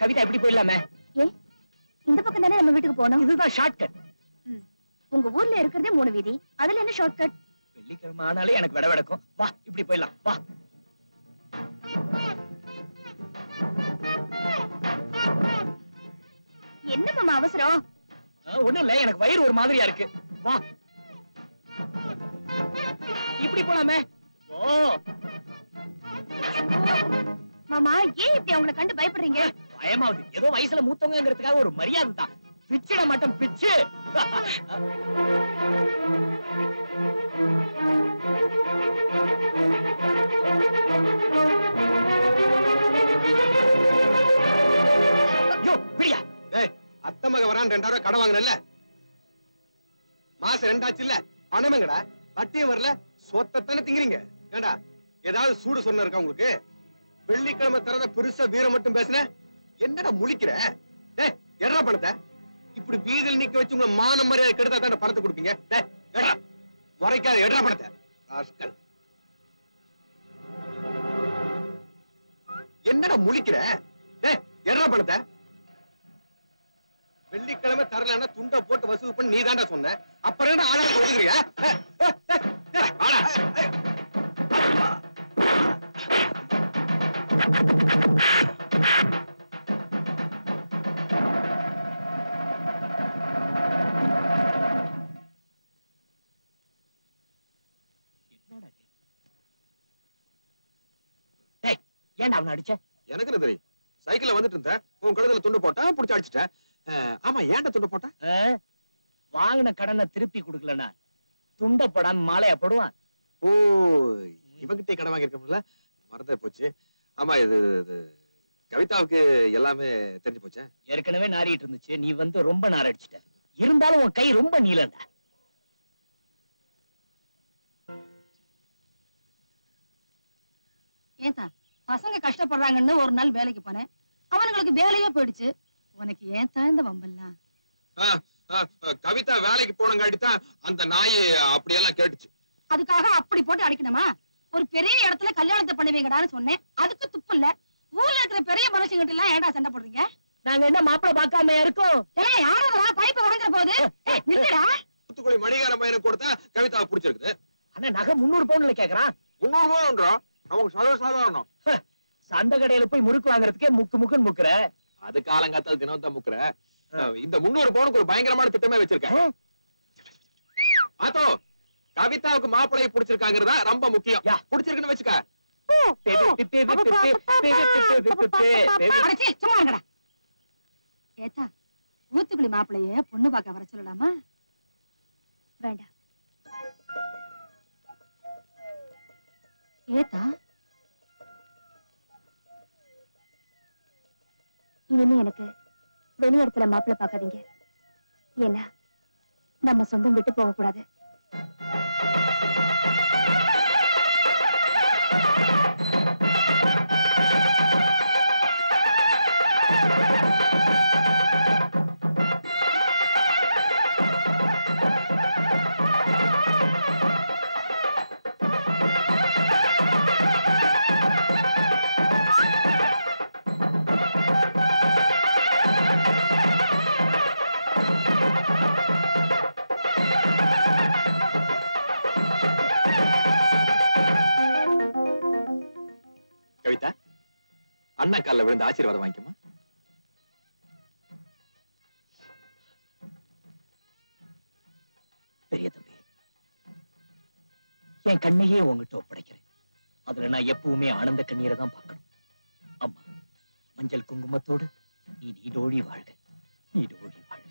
கவிதா இப்படி போயிடலாமே? இந்த பக்கம் தானே நம்ம வீட்டுக்கு போனோம். இதுதான் ஷார்ட்கட். உங்க ஊர்ல இருக்கிறதே 3 வீதி, அதுல என்ன ஷார்ட்கட்? வெள்ளிக்கிழமை ஆனாலே எனக்கு விடவெடக்கும். வா இப்படி போயிடலாம். வா. என்ன மாமா அவசரம்? ஒண்ணும் இல்ல, எனக்கு வயிறு ஒரு மாதிரியா இருக்கு. வா இப்படி போலாமே. ஓ மாமா, ஏன் இப்படி அவங்களை கண்டு பயப்படுறீங்க? பயமாவது ஏதோ வயசுல மூத்தவங்கிறதுக்காக ஒரு மரியாதை தான். பிச்சிட மாட்டோம், பிச்சு. அத்தை மக வரான் 2000 ரூபாய் கடன் வாங்கினல, மாசம் 2 ஆச்சு இல்ல, பணமேங்கடா, வட்டியும் வரல, சொத்தத்தானே திங்கிறீங்க. ஏண்டா ஏதாவது சூடு சொன்ன இருக்கா உங்களுக்கு? வெள்ளிக்கிழமை தரத பெருசா வீரம் மட்டும் பேசுன, என்னடா முழிக்கிற? எடா பணத்தை இப்படி வீதியில் நிக்க வச்சு உங்க மான மரியாதை கெடுத்தா தான் பணத்தை கொடுப்பீங்க. முறைக்காத எடா பணத்தை. என்னடா முழிக்கிற? எடா பணத்தை. வெள்ளிக்கிழமை தரலன்னா துண்டை போட்டு வசூல் பண்ணி நீ தாண்டா சொன்ன, அப்புறம் என்ன ஆளா ஒதுக்குறியா? ஏன்டா அவனை அடிச்ச? எனக்கு என்ன தெரியும்? சைக்கிள்ல வந்துட்டு இருந்த, உன் கழுத்துல துண்டு போட்டா புடிச்சு அடிச்சிட்டேன். ஆமா, ஏன்டா துண்டு போட்ட? வாங்கின கடனை திருப்பி கொடுக்கலன்னா துண்ட போடாம மாலையா போடுவான். ஓ, இவங்கிட்டே கடன் வாங்கிருக்கோம்ல, மறந்தே போச்சு. ஆமா, இது கவிதாவுக்கு எல்லாமே தெரிஞ்சு போச்சே. ஏற்கனவே நாரிட்டு இருந்துச்சு, நீ வந்து ரொம்ப நார் அடிச்சிட்ட. இருந்தாலும் உன் கை ரொம்ப நீளம்டா. ஏத்தா, பசங்க கஷ்டப்படுறாங்கன்னு ஒரு நாள் வேலைக்கு போனேன், அவனுங்களுக்கு வேலையே போயிடுச்சு. உனக்கு ஏத்தா இந்த வம்பெல்லாம்? கவிதா வேலைக்கு போனங்காட்டிதான் அந்த நாய் அப்படியெல்லாம் கேட்டுச்சு. அதுக்காக அப்படி போட்டு அடிக்கணுமா? ஒரு பெரிய இடத்துல கல்யாணத்தை பண்ணுவீங்கடான்னு சொன்னேன், அதுக்கு துப்பு இல்ல. ஊர்ல இருக்கிற பெரிய மனுஷங்கிட்ட எல்லாம் ஏன்டா சண்டை போடுறீங்க? நாங்க என்ன மாப்பிள பாக்காம இருக்கோம்? யாராவது பைப்பு உடைக்கிற போது நில்லுடா. தூத்துக்குடி மணிகார பையனை கொடுத்தா கவிதாவை பிடிச்சிருக்குது. ஆனா நகை 300 பவுன்ல கேக்குறான். 300 பவுன்றா? நமக்கு சாதாரணம். சந்தை கடையில போய் முறுக்கு வாங்குறதுக்கே முக்குன்னு முக்குற. அது காலங்காத்தால் தினம் தான் முக்குற. இந்த 300 பவுனுக்கு ஒரு பயங்கரமான திட்டமே வச்சிருக்கேன். ஆத்தோ, கவிதாவுக்கு மாப்பிளையை பிடிச்சிருக்காங்கிறதா ரொம்ப முக்கியம். பிடிச்சிருக்குன்னு வச்சுக்க. ஏத்தா, ஊத்துக்குளி மாப்பிளைய பொண்ணு பார்க்க வர சொல்லலாமா? வேண்டாம். ஏத்தா, இனிமே எனக்கு வெளி இடத்துல மாப்பிள்ள பாக்காதீங்க. ஏன்னா நம்ம சொந்தம் விட்டு போக கூடாது. கவிதா, அண்ணா கால்ல விழுந்து ஆசீர்வாதம் வாங்கிக்கமா. பெரிய தம்பி, என் கண்ணையே உங்ககிட்ட ஒப்படைக்கிறேன். அதுல நான் எப்பவுமே ஆனந்த கண்ணீரை தான் பார்க்கணும். அம்மா, மஞ்சள் குங்குமத்தோடு நீ நீடோழி வாழ்க, நீடோழி வாழ்க.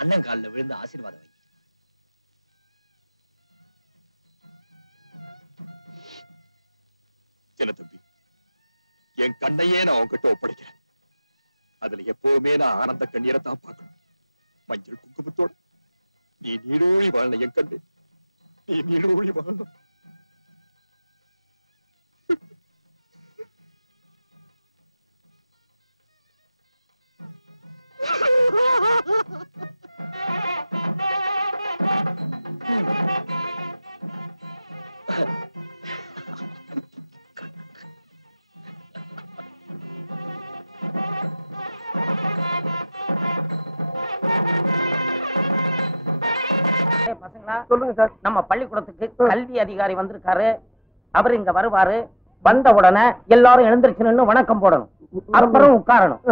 அண்ணன் காலில் விழுந்து ஆசீர்வாதம் வை. சின்ன தம்பி, என் கண்ணையே நான் உன்கிட்ட ஒப்படைக்கிறேன். அதுல எப்பவுமே நான் ஆனந்த கண்ணீரை தான் பார்க்கணும். மஞ்சள் குங்குமத்தோட நீ நீடோழி வாழணும் என் கண்ணு, நீ நீடோழி வாழணும். சொல்லுங்க சார். நம்ம பள்ளிக்கூடத்துக்கு கல்வி அதிகாரி வந்திருக்காரு. அவர் இங்க வருவாரு. வந்த உடனே எல்லாரும் எழுந்திருச்சு வணக்கம் போடணும். அப்புறம் உட்காரணும்.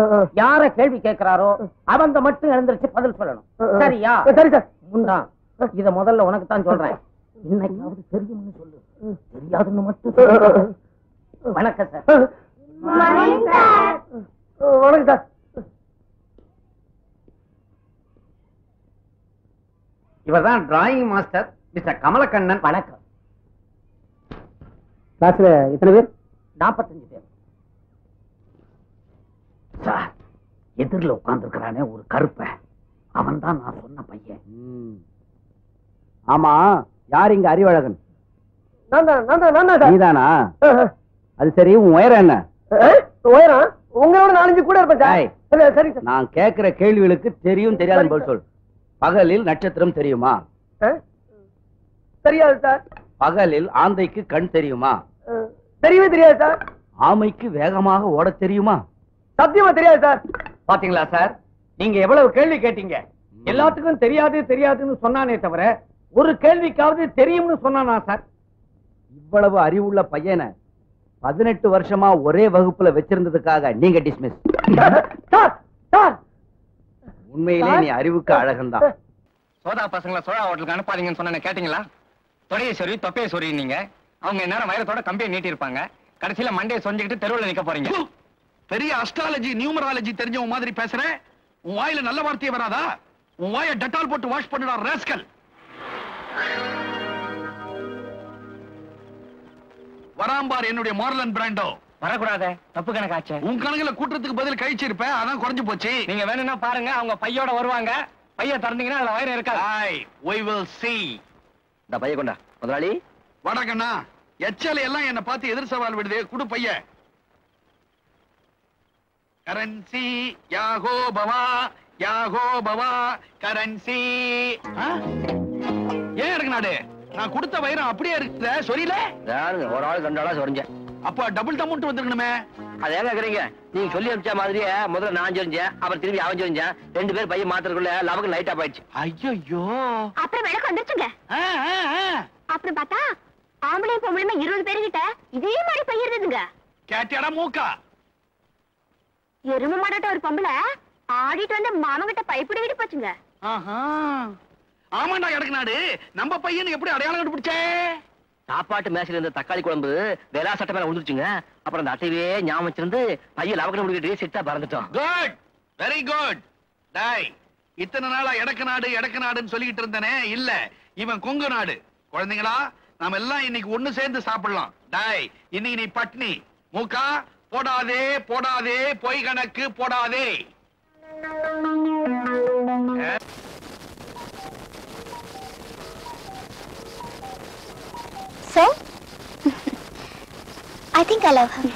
யார கேள்வி கேட்கிறாரோ அவங்க மட்டும் எழுந்திருச்சு பதில் சொல்லணும். சரியா? சரி சார். முண்டா, இத முதல்ல உனக்கு தான் சொல்றேன். இன்னைக்காவது தெரியும்னு சொல்லு, தெரியாதுன்னு மட்டும் சொல்லு. வணக்கம் சார். வணக்கம் சார். இவர்தான் டிராயிங் மாஸ்டர் மிஸ்டர் கமலக்கண்ணன். வணக்கம். கிளாஸ்ல எத்தனை பேர்? 45 பேர். சார், எதிரில் உட்கார்ந்துருக்கிறானே ஒரு கருப்பை, அவன் தான் நான் சொன்ன பையன். ஆமா, யார் இங்க அறிவழகன்? நீதானா? அது சரி, உன் உயரம் என்ன? உயரம் உங்களோட 4-5 கூட இருப்பேன். சரி, நான் கேட்கிற கேள்விகளுக்கு தெரியும் தெரியாதுன்னு பதில் சொல். பகலில் நட்சத்திரம் தெரியுமா? தெரியாது சார். பகலில் ஆந்தைக்கு கண் தெரியுமா? தெரியவே தெரியாது சார். ஆமைக்கு வேகமாக ஓட தெரியுமா? சத்தியமா தெரியாது சார். பாத்தீங்களா சார், நீங்க எவ்வளவு கேள்வி கேட்டீங்க. எல்லாத்துக்கும் தெரியாது தெரியாதுன்னு சொன்னானே தவிர ஒரு கேள்விக்காவது தெரியும்னு சொன்னானா சார்? இவ்வளவு அறிவுள்ள பையனை 18 வருஷமா ஒரே வகுப்புல வச்சிருந்ததுக்காக நீங்க டிஸ்மிஸ். உண்மையிலே நீ அறிவுக்கு அழகன்தான். சோதா பசங்களை சோழா ஹோட்டலுக்கு அனுப்பாதீங்கன்னு சொன்ன கேட்டீங்களா? தொடையை சொறி தொப்பையை சொறி நீங்க. அவங்க நேரம் வயலத்தோட கம்பியை நீட்டி இருப்பாங்க. கடைசியில மண்டையை சொஞ்சுக்கிட்டு தெருவில் நிக்க போறீங்க. பெரிய அஸ்ட்ராலஜி நியூமராலஜி தெரிஞ்ச மாதிரி பேசுற. உன் வாயில நல்ல வார்த்தையே வராதா? உன் வாயை டெட்டால் போட்டு வாஷ் பண்ணுடா ராஸ்கல். வராம்பார் என்னுடைய மார்லன் பிராண்டோ. வரக்கூடாத, தப்பு கணக்காச்சு. உன் கணக்குல கூட்டத்துக்கு பதில் கழிச்சு இருப்ப, அதான் குறைஞ்சு போச்சு. நீங்க வேணும்னா பாருங்க, அவங்க பையோட வருவாங்க. பைய திறந்தீங்கன்னா அதுல வயிறு இருக்கா? we will see. இந்த பைய கொண்டா முதலாளி. வடகண்ணா, எச்சல எல்லாம் என்ன பார்த்து எதிர் சவால் விடுதே. குடு பைய. கரன்சி யாகோ பவா கரன்சி. ஏன் இருக்கு நாடு? நான் கொடுத்த வைரம் அப்படியே இருக்குத சொரியல. ஒரு ஆள் 2 ஆளா சொரிஞ்சேன். அப்ப டபுள் அமௌண்ட் வந்துருக்கணுமே. அது ஏங்க கேக்குறீங்க? நீங்க சொல்லி அனுப்பிச்ச மாதிரியே முதல்ல நான் சொரிஞ்சேன், அப்புறம் திரும்பி அவன் சொரிஞ்சேன். 2 பேர் பையன் மாத்திரக்குள்ள லவக்கு லைட் ஆப் ஆயிடுச்சு. ஐயோ, அப்புறம் விளக்கு வந்துருச்சுங்க. அப்புறம் பார்த்தா ஆம்பளை பொம்பளைமே 20 பேருகிட்ட இதே மாதிரி பையிருதுங்க. கேட்டியாடா மூக்கா? எரும மாடாட்ட ஒரு பொம்பளை ஆடிட்டு வந்து மாமங்கிட்ட பைப்பிடி விட்டு போச்சுங்க. ஆமாண்டா எனக்கு நாடு. நம்ம பையன் எப்படி அடையாளம் கண்டுபிடிச்சே? சாப்பாட்டு மேசையில இருந்த தக்காளி குழம்பு வெலா சட்டை மேல விழுந்துருச்சுங்க. அப்புறம் அந்த அட்டையே ஞாபகம் வச்சிருந்து பையன் லவக்கனை முடிக்கிட்டு செட்டா பறந்துட்டோம். Good, very good. டாய், இத்தனை நாளா எடக்க நாடுன்னு சொல்லிக்கிட்டு இருந்தனே, இல்ல இவன் கொங்கு நாடு. குழந்தைங்களா, நாம எல்லாம் இன்னைக்கு ஒண்ணு சேர்ந்து சாப்பிடலாம். டாய், இன்னைக்கு நீ பட்னி. மூக்கா, போடாதே பொய் கணக்கு போடாதே. So, I think I love him.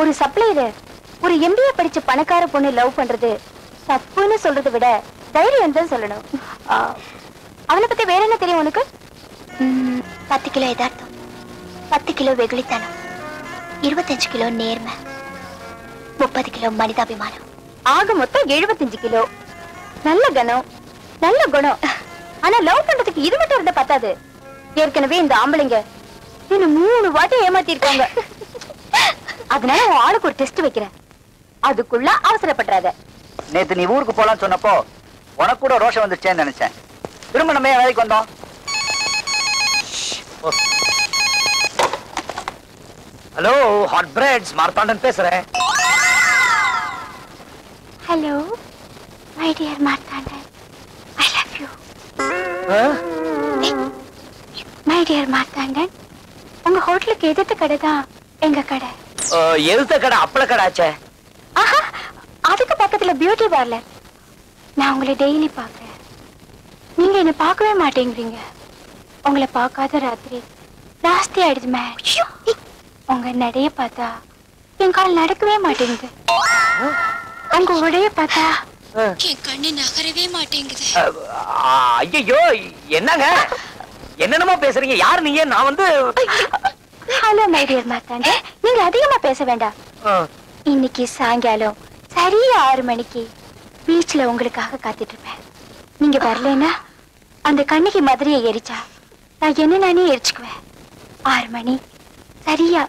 ஒரு சப்ளையர் ஒரு MBA படிச்ச பணக்கார பொண்ணு லவ் பண்றது தப்புன்னு சொல்றதை விட தைரியம் தான் சொல்லணும். அவனை பத்தி வேற என்ன தெரியும் உனக்கு? 10 கிலோ யதார்த்தம், 10 கிலோ வெகுளித்தனம், 25 கிலோ நேர்மை, 30 கிலோ மனிதாபிமானம், ஆக மொத்தம் 75 கிலோ. நல்ல கணம், நல்ல குணம். ஆனா லவ் பண்றதுக்கு இது மட்டும் இருந்தா பத்தாது. ஏற்கனவே இந்த ஆம்பளைங்க என்ன 3 வாட்டி ஏமாத்திருக்காங்க. அதனால உன் ஆளுக்கு ஒரு டெஸ்ட் வைக்கிறேன். அதுக்குள்ள அவசரப்படுறாத. நேத்து நீ ஊருக்கு போலாம் சொன்னப்போ உனக்கு கூட ரோஷம் வந்துச்சேன்னு நினைச்சேன். திரும்ப நம்ம வேலைக்கு வந்தோம். ஹலோ, ஹாட் பிரெட்ஸ் மார்த்தாண்டன் பேசுறேன். Hello my dear Marthandan, I love you. My dear Marthandan, உங்க ஹோட்டலுக்கு எதிர்த்த கடை தான் எங்க கடை. எதிர்த்த கடை அப்பள கடை ஆச்சே. ஆஹா, அதுக்கு பக்கத்துல பியூட்டி பார்லர். நான் உங்களை டெய்லி பார்க்கிறேன். நீங்க என்ன பார்க்கவே மாட்டேங்கிறீங்க. உங்களை பார்க்காத ராத்திரி ஜாஸ்தி ஆயிடுது மேம். உங்க நடைய பார்த்தா என் கால் நடக்கவே மாட்டேங்குது. உங்க உடைய பார்த்தா என் கண்ணு நகரவே மாட்டேங்குது. ஐயோ, என்னங்க என்னென்னமோ பேசுறீங்க? யார் நீங்க? நான் வந்து ஹலோ மை டியர் மார்த்தாண்டன், நீங்க அதிகமா பேச வேண்டாம். இன்னைக்கு சாயங்காலம் சரியா 6 மணிக்கு பீச்ல உங்களுக்காக காத்துட்டு இருப்பேன். நீங்க வரலன்னா அந்த கண்ணிக்கு மதுரையை எரிச்சா நான் என்ன நானே எரிச்சுக்குவேன். 6 மணி சரியா.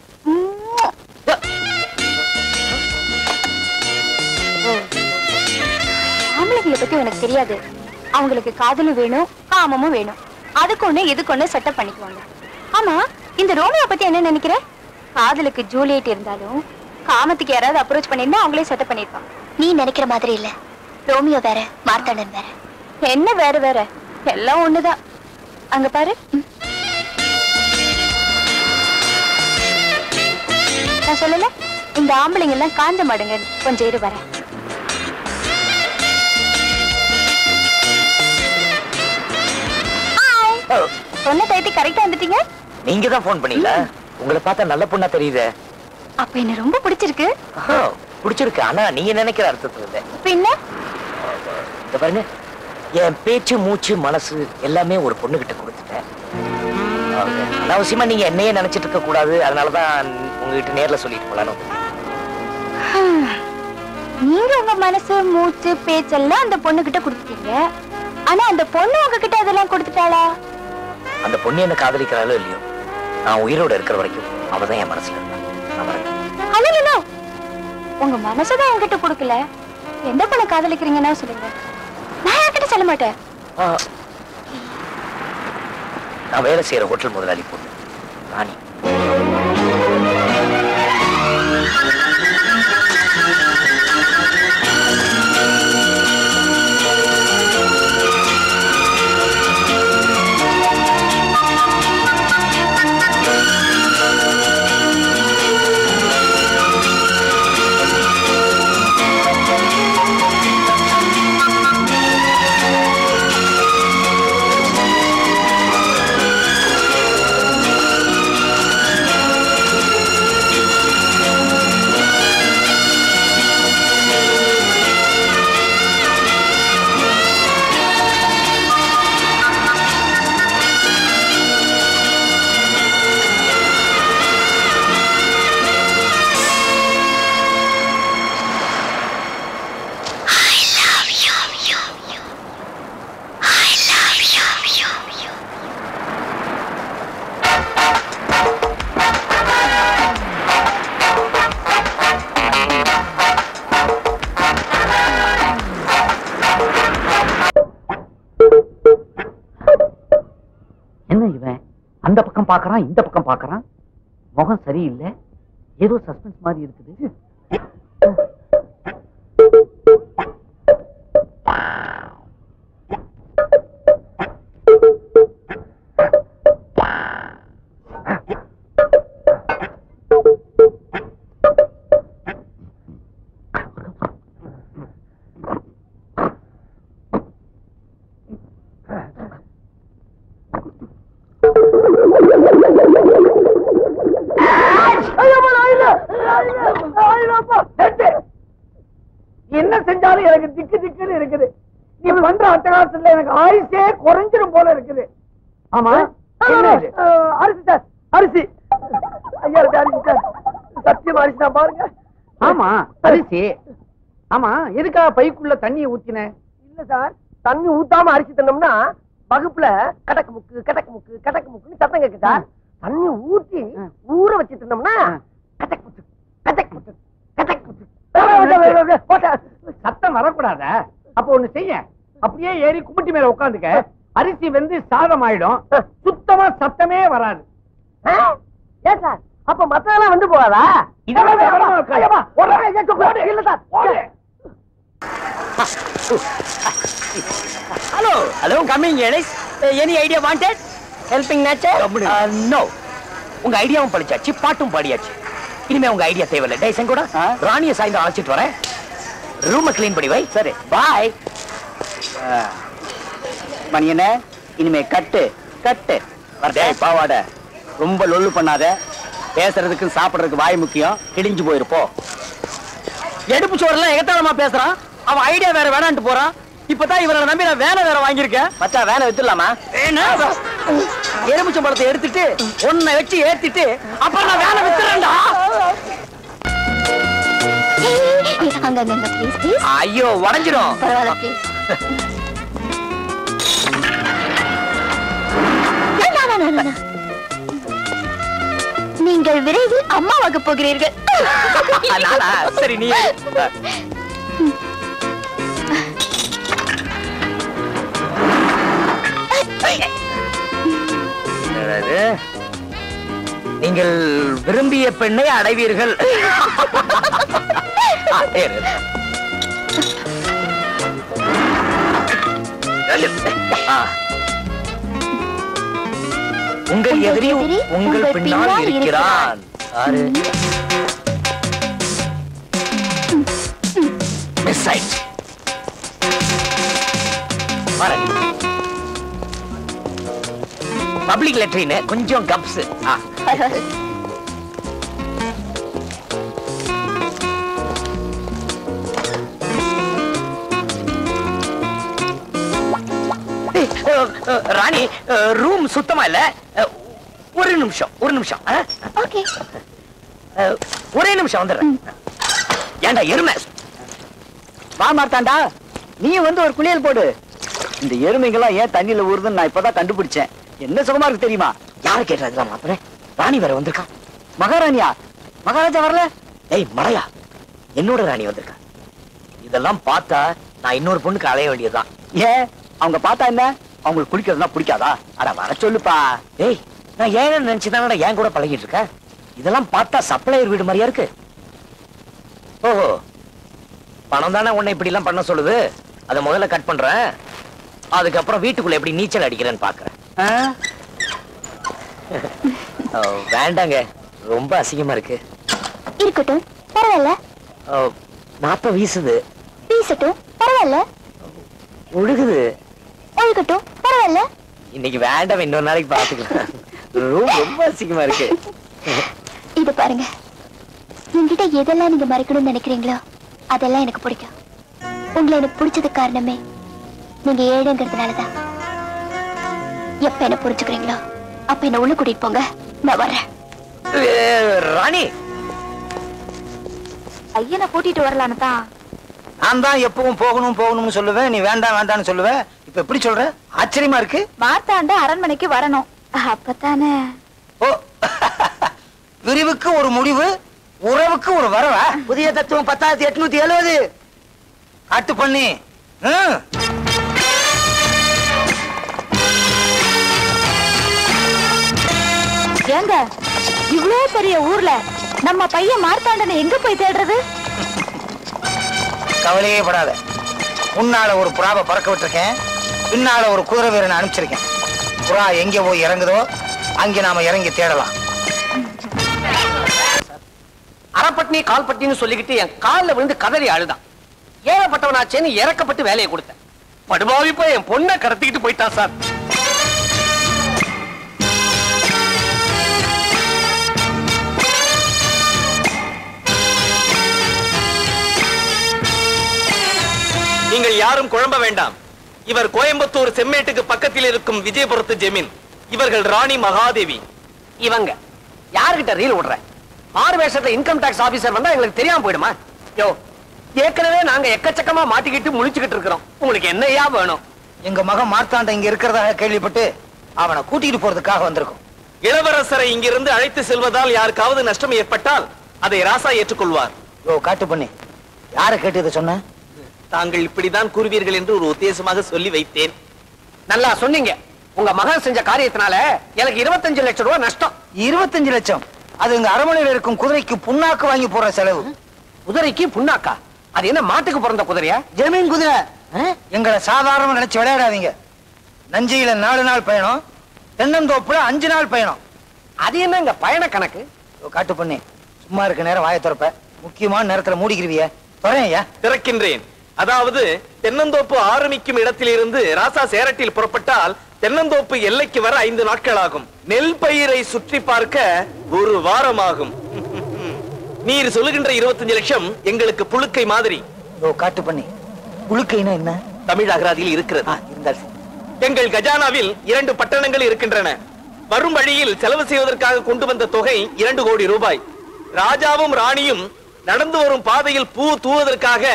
ஆம்பளைங்களை பத்தி உனக்கு தெரியாது. அவங்களுக்கு காதலும் வேணும், காமமும் வேணும். அதுக்கு ஒண்ணு இதுக்கு ஒண்ணு செட்டப் பண்ணிக்குவாங்க. ஆமா, இந்த ரோமியோ பத்தி என்ன நினைக்கிற? காதலுக்கு ஜூலியட் இருந்தாலும் காமத்துக்கு யாராவது அப்ரோச் பண்ணிருந்தா அவங்களே செட்டப் பண்ணிருப்பாங்க. நீ நினைக்கிற மாதிரி இல்ல. ரோமியோ வேற, மார்த்தாண்டன் வேற. என்ன வேற வேற? எல்லாம் ஒண்ணுதான். அங்க பாரு. நான் சொல்லல, இந்த ஆம்பளைங்க எல்லாம் காஞ்ச மாடுங்க. கொஞ்சம் இரு வரேன். சொன்ன டைத்தி கரெக்டா வந்துட்டீங்க. நீங்க தான் போன் பண்ணீங்களா? உங்களை பார்த்தா நல்ல பொண்ணா தெரியுதே. அப்ப என்ன ரொம்ப பிடிச்சிருக்கு. பிடிச்சிருக்கு, ஆனா நீங்க நினைக்கிற அர்த்தத்துல இல்ல. பின்ன இத பாருங்க, என் பேச்சு மூச்சு மனசு எல்லாமே ஒரு பொண்ணு கிட்ட கொடுத்துட்டேன். அனாவசியமா நீங்க என்னையே நினைச்சிட்டு இருக்க கூடாது. அதனாலதான் உங்ககிட்ட நேர்ல சொல்லிட்டு போலான்னு. நீங்க உங்க மனசு மூச்சு பேச்செல்லாம் அந்த பொண்ணு கிட்ட கொடுத்துட்டீங்க. ஆனா அந்த பொண்ணு உங்ககிட்ட அதெல்லாம் கொடுத்துட்டாளா? அந்த பொண்ணு என்ன காதலிக்கிறாளோ இல்லையோ, நான் உயிரோட இருக்கிற வரைக்கும் அவதான் என் மனசுல இருந்தா. ஹலோ, உங்க மனசுதான் என்கிட்ட கொடுக்கல. எந்த பொண்ணை காதலிக்கிறீங்கன்னா சொல்லுங்க, நான் என்கிட்ட சொல்ல மாட்டேன். நான் வேலை செய்யற ஹோட்டல் முதலாளி பொண்ணு ராணி. அந்த பக்கம் பாக்குறான், இந்த பக்கம் பாக்குறான். முகம் சரியில்லை, ஏதோ சஸ்பென்ஸ் மாதிரி இருக்குது. என்ன செஞ்சாலும் எனக்கு திக்கு திக்குன்னு இருக்குது. நீ பண்ற அட்டகாசத்துல எனக்கு ஆயுசே குறைஞ்சிரும் போல இருக்குது. ஆமா, அரிசி சார், அரிசி. ஐயா இருக்கு அரிசி சார், சத்தியம் அரிசி தான் பாருங்க. ஆமா அரிசி. ஆமா, எதுக்காக பைக்குள்ள தண்ணியை ஊத்தின? இல்ல சார், தண்ணி ஊத்தாம அரிசி தந்தோம்னா வகுப்புல கடக்கு முக்கு கடக்கு முக்கு கடக்கு முக்குன்னு சத்தம் கேட்கு சார். தண்ணி ஊத்தி ஊற வச்சிட்டு இருந்தோம்னா சத்தம் வரக்கூடாத. அப்ப ஒண்ணு செய்ய, அப்படியே ஏறி கும்பிட்டு மேல உட்காந்துக்க. அரிசி வந்து சாதம் ஆயிடும், சுத்தமா சத்தமே வராது. ஏன் சார் அப்ப மத்ததெல்லாம் வந்து போகாதா? Hello hello coming Ellis. Any idea wanted? Helping nature? No. உங்க ஐடியாவும் படிச்சாச்சு, பாட்டும் பாடியாச்சு. இனிமே உங்க ஐடியா தேவையில்லை. டேய் செங்கோட, ராணியை சாய்ந்து அழைச்சிட்டு வரேன். ரூமை கிளீன் பண்ணி வை. சரி பாய். மணியனே, இனிமே கட்டு கட்டு. டேய் பாவாட, ரொம்ப லொல்லு பண்ணாத. பேசுறதுக்கு சாப்பிடுறதுக்கு வாய் முக்கியம். கிழிஞ்சு போயிருப்போம். எடுப்பு சோறுலாம் எகத்தாளமா பேசுறான். அவன் ஐடியா வேற வேணான்ட்டு போறான். இப்பதான் இவரை நம்பி நான் வேலை வேற வாங்கியிருக்கேன். மச்சா வேலை வித்துடலாமா? எலுமிச்சம் பழத்தை எடுத்துட்டு ஒன்ன வச்சு ஏத்திட்டு அப்புறம் நான் வேலை வித்துறேன்டா. ஐயோ உடஞ்சிரும். நீங்கள் விரைவில் அம்மாவாக போகிறீர்கள். சரி நீ நீங்கள் விரும்பிய பெண்ணை அடைவீர்கள். உங்கள் எதிரி உங்கள் பின்னால் இருக்கிறான். பப்ளிக் லெட்ரின் கொஞ்சம் கப்ஸ். ராணி, ரூம் சுத்தமா இல்ல. ஒரு நிமிஷம் ஒரே நிமிஷம் வந்துடுறேன். ஏண்டா எருமை, வா மார்த்தாண்டா, நீ வந்து ஒரு குளியல் போடு. இந்த எருமைகள்லாம் ஏன் தண்ணியில ஊறுதுன்னு நான் இப்பதான் கண்டுபிடிச்சேன். என்ன சுகமா இருக்கு தெரியுமா? யாரு கேட்டதுலாம் மாத்திர ராணி வேற வந்திருக்கா. மகாராணியா? மகாராஜா வரல? ஏய் மடையா, என்னோட ராணி வந்திருக்கா. இதெல்லாம் பார்த்தா நான் இன்னொரு பொண்ணுக்கு அலைய வேண்டியதுதான். ஏன் அவங்க பார்த்தா என்ன? அவங்களுக்கு குளிக்கிறதுனா பிடிக்காதா? அட வர சொல்லுப்பா. ஏய், நான் ஏன் நினைச்சுதானடா ஏன் கூட பழகிட்டு இருக்கேன். இதெல்லாம் பார்த்தா சப்ளையர் வீடு மாதிரியா இருக்கு. ஓஹோ, பணம் தானே உன்னை இப்படி எல்லாம் பண்ண சொல்லுது. அதை முதல்ல கட் பண்றேன். அதுக்கப்புறம் வீட்டுக்குள்ள எப்படி நீச்சல் அடிக்கிறேன்னு பாக்குறேன். வேண்டாங்க, ரொம்ப அசிங்கமா இருக்கு. இருக்கட்டும், பரவாயில்ல. நாப்ப வீசுது. வீசட்டும், பரவாயில்ல. ஒழுகுது. ஒழுகட்டும், பரவாயில்ல. இன்னைக்கு வேண்டாம், இன்னொரு நாளைக்கு பாத்துக்கலாம். ரொம்ப அசிங்கமா இருக்கு. இது பாருங்க, என்கிட்ட எதெல்லாம் நீங்க மறைக்கணும்னு நினைக்கிறீங்களோ அதெல்லாம் எனக்கு பிடிக்கும். உங்களை எனக்கு பிடிச்சது காரணமே நீங்க ஏழுங்கிறதுனாலதான். எப்ப என்ன புரிஞ்சுக்கிறீங்களோ அப்ப என்ன உள்ள கூட்டிட்டு போங்க, நான் வரேன். ராணி, ஐயனை கூட்டிட்டு வரலான்னு தான். நான் தான் எப்பவும் போகணும் போகணும்னு சொல்லுவேன், நீ வேண்டாம் வேண்டாம்னு சொல்லுவேன். இப்ப எப்படி சொல்ற? ஆச்சரியமா இருக்கு. மார்த்தாண்ட அரண்மனைக்கு வரணும், அப்பதானே. ஓ, விரிவுக்கு ஒரு முடிவு, உறவுக்கு ஒரு வரவா? புதிய தத்துவம் 10,870 காட்டு பண்ணி. ஏங்க, இவ்வளவு பெரிய ஊர்ல நம்ம பையன் மார்த்தாண்டனை எங்க போய் தேடுறது? கவலையே படாத, முன்னால ஒரு புறாவை பறக்க விட்டுருக்கேன், பின்னால ஒரு குதிரை வீரனை அனுப்பிச்சிருக்கேன். புறா எங்க போய் இறங்குதோ அங்க நாம இறங்கி தேடலாம். அறப்பட்டினி கால்பட்டின்னு சொல்லிக்கிட்டு என் காலில் விழுந்து கதறி அழுதான். ஏழப்பட்டவனாச்சேன்னு இறக்கப்பட்டு வேலையை கொடுத்தேன். படுபாவி போய் என் பொண்ணை கடத்திக்கிட்டு போயிட்டான் சார். நீங்கள் யாரும் குழம்ப வேண்டாம். இவர் கோயம்புத்தூர் செம்மேட்டுக்கு பக்கத்தில் இருக்கும் விஜயபுரத்து ஜெமீன். இவர்கள் ராணி மகாதேவி. இவங்க யாருகிட்ட ரீல் விடுற? ஆறு வேஷத்துல இன்கம் டாக்ஸ் ஆபீசர் வந்தா எங்களுக்கு தெரியாம போயிடுமா? யோ, ஏற்கனவே நாங்க எக்கச்சக்கமா மாட்டிக்கிட்டு முழிச்சுக்கிட்டு இருக்கிறோம். உங்களுக்கு என்னையா வேணும்? எங்க மகன் மார்த்தாண்ட இங்க இருக்கிறதாக கேள்விப்பட்டு அவனை கூட்டிட்டு போறதுக்காக வந்திருக்கோம். இளவரசரை இங்கிருந்து அழைத்து செல்வதால் யாருக்காவது நஷ்டம் ஏற்பட்டால் அதை ராசா ஏற்றுக்கொள்வார். காட்டு பண்ணி யார கேட்டு இதை சொன்ன? தாங்கள் இப்படிதான் கூறுவீர்கள் என்று ஒரு உத்தேசமாக சொல்லி வைத்தேன். நல்லா சொன்னீங்க. உங்க மகன் செஞ்ச காரியத்தினால எனக்கு 25 லட்சம் ரூபாய் நஷ்டம். 25 லட்சம்? அது இங்க அரமனையில் இருக்கும் குதிரைக்கு புண்ணாக்கு வாங்கி போற செலவு. குதிரைக்கு புண்ணாக்கா? அது என்ன மாட்டுக்கு பிறந்த குதிரையா? ஜமீன் குதிரை. எங்களை சாதாரணமா நினைச்சு விளையாடாதீங்க. நஞ்சியில 4 நாள் பயணம், தென்னந்தோப்புல 5 நாள் பயணம். அது என்ன இங்க பயண கணக்கு? காட்டு பண்ணி சும்மா இருக்க நேரம் வாயை திறப்ப, முக்கியமான நேரத்துல மூடிக்கிருவிய. துறையா திறக்கின்றேன். அதாவது தென்னந்தோப்பு ஆரம்பிக்கும் இடத்திலிருந்து ராசா சேரட்டில் புறப்பட்டால் தென்னந்தோப்பு எல்லைக்கு வர 5 நாட்கள் ஆகும். நெல் பயிரை சுற்றி பார்க்க 1 வாரம் ஆகும். நீர் சொல்லுகின்ற 25 லட்சம் எங்களுக்கு புழுக்கை மாதிரி. காட்டு பண்ணி புழுக்கைனா என்ன? தமிழ் அகராதியில் இருக்கிறது. எங்கள் கஜானாவில் 2 பட்டணங்கள் இருக்கின்றன. வரும் வழியில் செலவு செய்வதற்காக கொண்டு வந்த தொகை 2 கோடி ரூபாய். ராஜாவும் ராணியும் நடந்து வரும் பாதையில் பூ தூவதற்காக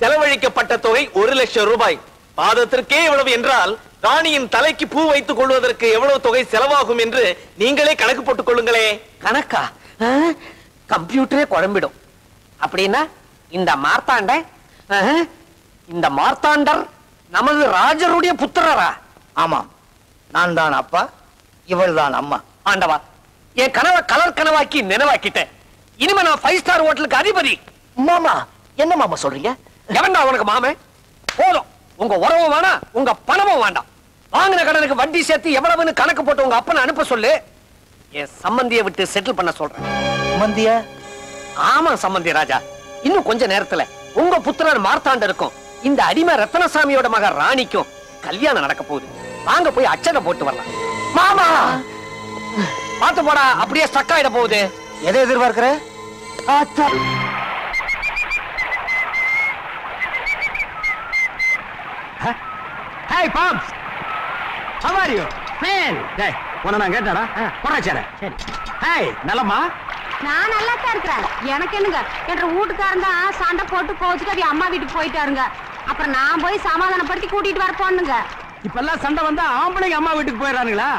செலவழிக்கப்பட்ட தொகை 1 லட்சம் ரூபாய். பாதத்திற்கே எவ்வளவு என்றால் ராணியின் தலைக்கு பூ வைத்துக் கொள்வதற்கு எவ்வளவு தொகை செலவாகும் என்று நீங்களே கணக்கு போட்டுக் கொள்ளுங்களே. கணக்கா? கம்ப்யூட்டரே குழம்பிடும். அப்படின்னா இந்த மார்த்தாண்டர் நமது ராஜருடைய புத்திரரா? ஆமா, நான் தான் அப்பா, இவள் தான் அம்மா. ஆண்டவா, என் கனவை கலர் கனவாக்கி நினைவாக்கிட்டேன். இனிமே நான் 5 ஸ்டார் ஹோட்டலுக்கு அதிபதி. மாமா, என்ன மாமா சொல்றீங்க? எவன்டா உனக்கு மாமே? போதும், உங்க உறவும் வேணாம், உங்க பணமும் வேண்டாம். வாங்கின கடனுக்கு வட்டி சேர்த்து எவ்வளவுன்னு கணக்கு போட்டு உங்க அப்பனை அனுப்ப சொல்லு. என் சம்பந்தியை விட்டு செட்டில் பண்ண சொல்றேன். சம்பந்தியா? ஆமா சம்பந்தி ராஜா. இன்னும் கொஞ்ச நேரத்துல உங்க புத்திரர் மார்த்தாண்டருக்கும் இந்த அடிமை ரத்னசாமியோட மக ராணிக்கும் கல்யாணம் நடக்க போகுது. வாங்க போய் அச்சனை போட்டு வரலாம். மாமா பாத்து போடா, அப்படியே ஸ்டக் ஆயிட போகுது. எதை எதிர்பார்க்கிற? Hey Pops, how are you? Man, டேய் உன்னை நான் கேட்டாடா. போறாச்சேடா. சரி. Hey, நலமா? நான் நல்லா தான் இருக்கிறேன். எனக்கு என்னங்க, என்ற வீட்டுக்காரன் தான் சண்டை போட்டு கோச்சுட்டு அம்மா வீட்டுக்கு போயிட்டாருங்க. அப்புறம் நான் போய் சமாதானப்படுத்தி கூட்டிட்டு வர போனுங்க. இப்பெல்லாம் சண்டை வந்தா ஆம்பளைங்க அம்மா வீட்டுக்கு போயிடறானுங்களா?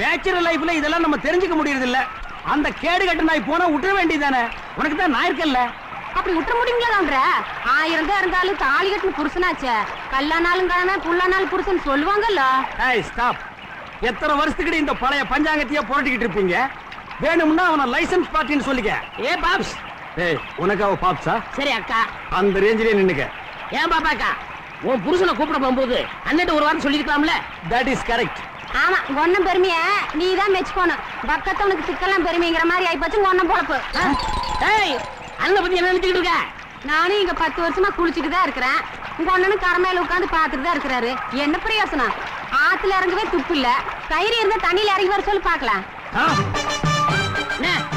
பேச்சுலர் லைஃப்ல இதெல்லாம் நம்ம தெரிஞ்சுக்க முடியறது இல்ல. அந்த கேடு கட்ட நாய் போனா விட்டுற வேண்டியதானே? உனக்கு தான் நான் இருக்கல்ல. அப்படி விட்டுற முடியுங்களான்ற? 1000 தான் இருந்தாலும் தாலி கட்டின புருஷனாச்சே. கல்லானாலும் கல்யாணம் புல்லானாலும் புருஷன் சொல்லுவாங்கல்ல. ஏய் ஸ்டாப். எத்தனை வருஷத்துக்கு இந்த பழைய பஞ்சாங்கத்தையே புரட்டிக்கிட்டு இருப்பீங்க? வேணும்னா அவன லைசென்ஸ் பார்ட்டின்னு சொல்லிக்க. ஏ பாப்ஸ். ஏய் உனக்கு அவ பாப்ஸா? சரி அக்கா. அந்த ரேஞ்சிலே நின்னுக்க. ஏன் பாப்பாக்கா, உன் புருஷனை கூப்பிட போகும்போது அன்னிட்ட ஒரு வாரம் சொல்லிருக்கலாம்ல? That is correct. ஆமா, ஒன்னும் பெருமைய நீ தான் மெச்சுக்கணும். பக்கத்தவனுக்கு சிக்கலாம் பெருமைங்கிற மாதிரி ஆயிப்போச்சு ஒன்னும் பொழப்பு. ஏய், அண்ணன் பத்தி என்ன நினைச்சுக்கிட்டு இருக்க? நானும் இங்க 10 வருஷமா குளிச்சுட்டு தான் இருக்கிறேன். உங்க அண்ணனும் கரமையில உட்காந்து பாத்துட்டு தான் இருக்கிறாரு. என்ன பிரயோசனம்? ஆத்துல இறங்கவே துப்பு இல்ல. கயிறு இருந்தா தண்ணியில இறங்கி வர சொல்லி பாக்கலாம்.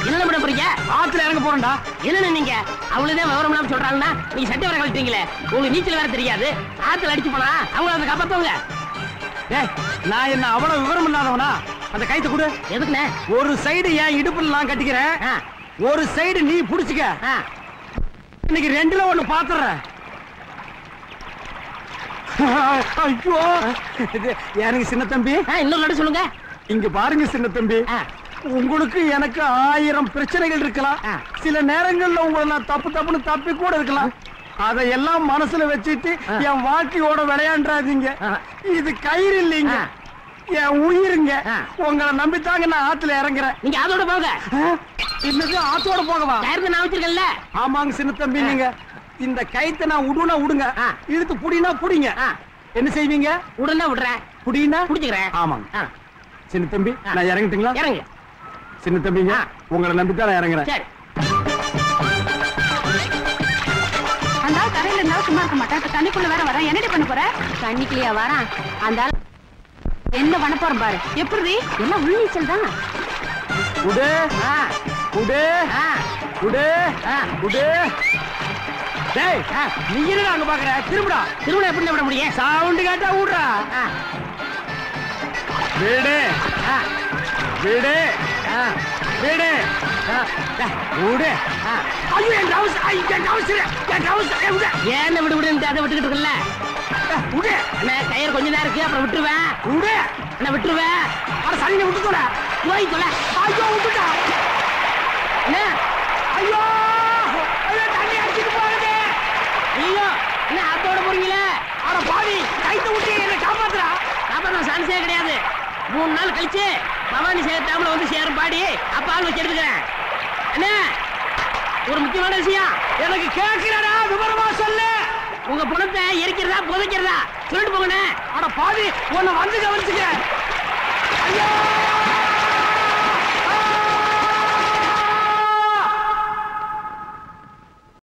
என்ன பண்ண போறீங்க? ஆத்துல இறங்க போறேன்டா. என்ன நீங்க அவ்வளவுதான் விவரம் இல்லாம சொல்றாங்கன்னா நீங்க சட்டை வர கழட்டீங்களே. உங்களுக்கு நீச்சல் வேற தெரியாது. ஆத்துல அடிச்சு போனா அவங்க அதை காப்பாத்துவாங்க. ஏய், நான் என்ன அவ்வளவு விவரம் இல்லாதவனா? அந்த கைத்தை கொடு. எதுக்குண்ணே? ஒரு சைடு என் இடுப்புல நான் கட்டிக்கிறேன், ஒரு சைடு நீ புடிச்சுக்க. இன்னைக்கு 2ல 1 பாத்துறேன். ஐயோ, எனக்கு சின்ன தம்பி. இன்னொரு நடு சொல்லுங்க. இங்க பாருங்க சின்ன தம்பி, உங்களுக்கு எனக்கு 1000 பிரச்சனைகள் இருக்கலாம். சில நேரங்கள்ல உங்களை நான் தப்புன்னு தப்பி கூட இருக்கலாம். அதையெல்லாம் மனசுல வச்சுட்டு என் வாழ்க்கையோட விளையாண்டாதீங்க. இது கயிறு இல்லைங்க, என் உயிருங்க. உங்களை நம்பித்தாங்க நான் ஆத்துல இறங்குறேன். நீங்க அதோட போங்க. இன்னது ஆத்தோட போகவா? கயிறு நான் வச்சிருக்கேன்ல. ஆமாங்க சின்ன தம்பி, நீங்க இந்த கயித்தை நான் விடுனா விடுங்க, இழுத்து புடினா புடிங்க. என்ன செய்வீங்க? உடனே விடுறேன். புடினா புடிச்சுக்கிறேன். ஆமாங்க சின்ன தம்பி, நான் இறங்கிட்டுங்களா? இறங்க சின்ன தம்பிங்க, உங்களை நம்பித்தான் நான் இறங்குறேன். சரி. அந்த ஆள் கரையில இருந்தாலும் சும்மா இருக்க மாட்டேன். தண்ணிக்குள்ள வேற வரேன். என்னடி பண்ண போற? தண்ணிக்குள்ளேயா வரான்? அந்த ஆள் என்ன பண்ண போறேன் பாரு. எப்படி எல்லாம் உள்நீச்சல் தான். உடே உடே உடே உடே. டேய், நீ என்ன அங்க பாக்குற? திரும்புடா. திரும்ப எப்படி விட முடியும்? சவுண்ட் கேட்டா விடுறா. வீடு வீடு வீடு விடு. ஐயோ, என் ஹவுஸ், என் ஹவுஸ், என் ஹவுஸ். ஏன் விடு விடுன்னு அதை விட்டுக்கிட்டு இருக்கல? விடு. அண்ணா கயிறு கொஞ்ச நேரம் இருக்கு, அப்புறம் விட்டுருவேன். விடு. அண்ணா விட்டுருவேன். அட சனியை விட்டுக்கூட. போய் சொல்ல. ஐயோ விட்டுட்டா. என்ன? ஐயோ ஐயோ தண்ணி அடிச்சிட்டு போகுது. ஐயோ என்ன ஆத்தோட போறீங்களே? அட பாவி கைத்து விட்டு என்ன காப்பாத்துறா. காப்பாற்ற சான்ஸே கிடையாது. 3 நாள் கழிச்சு பவானி சேகர் டேம்ல வந்து சேரும் பாடி அப்ப ஆள் வச்சு எடுத்துக்கிறேன். என்ன ஒரு முக்கியமான விஷயம் எனக்கு கேட்கிறடா, விவரமா சொல்லு. உங்க பணத்தை எரிக்கிறதா புதைக்கிறதா சொல்லிட்டு போங்கண்ணே. அட பாவி உன்னை வந்து கவனிச்சுக்க. ஐயோ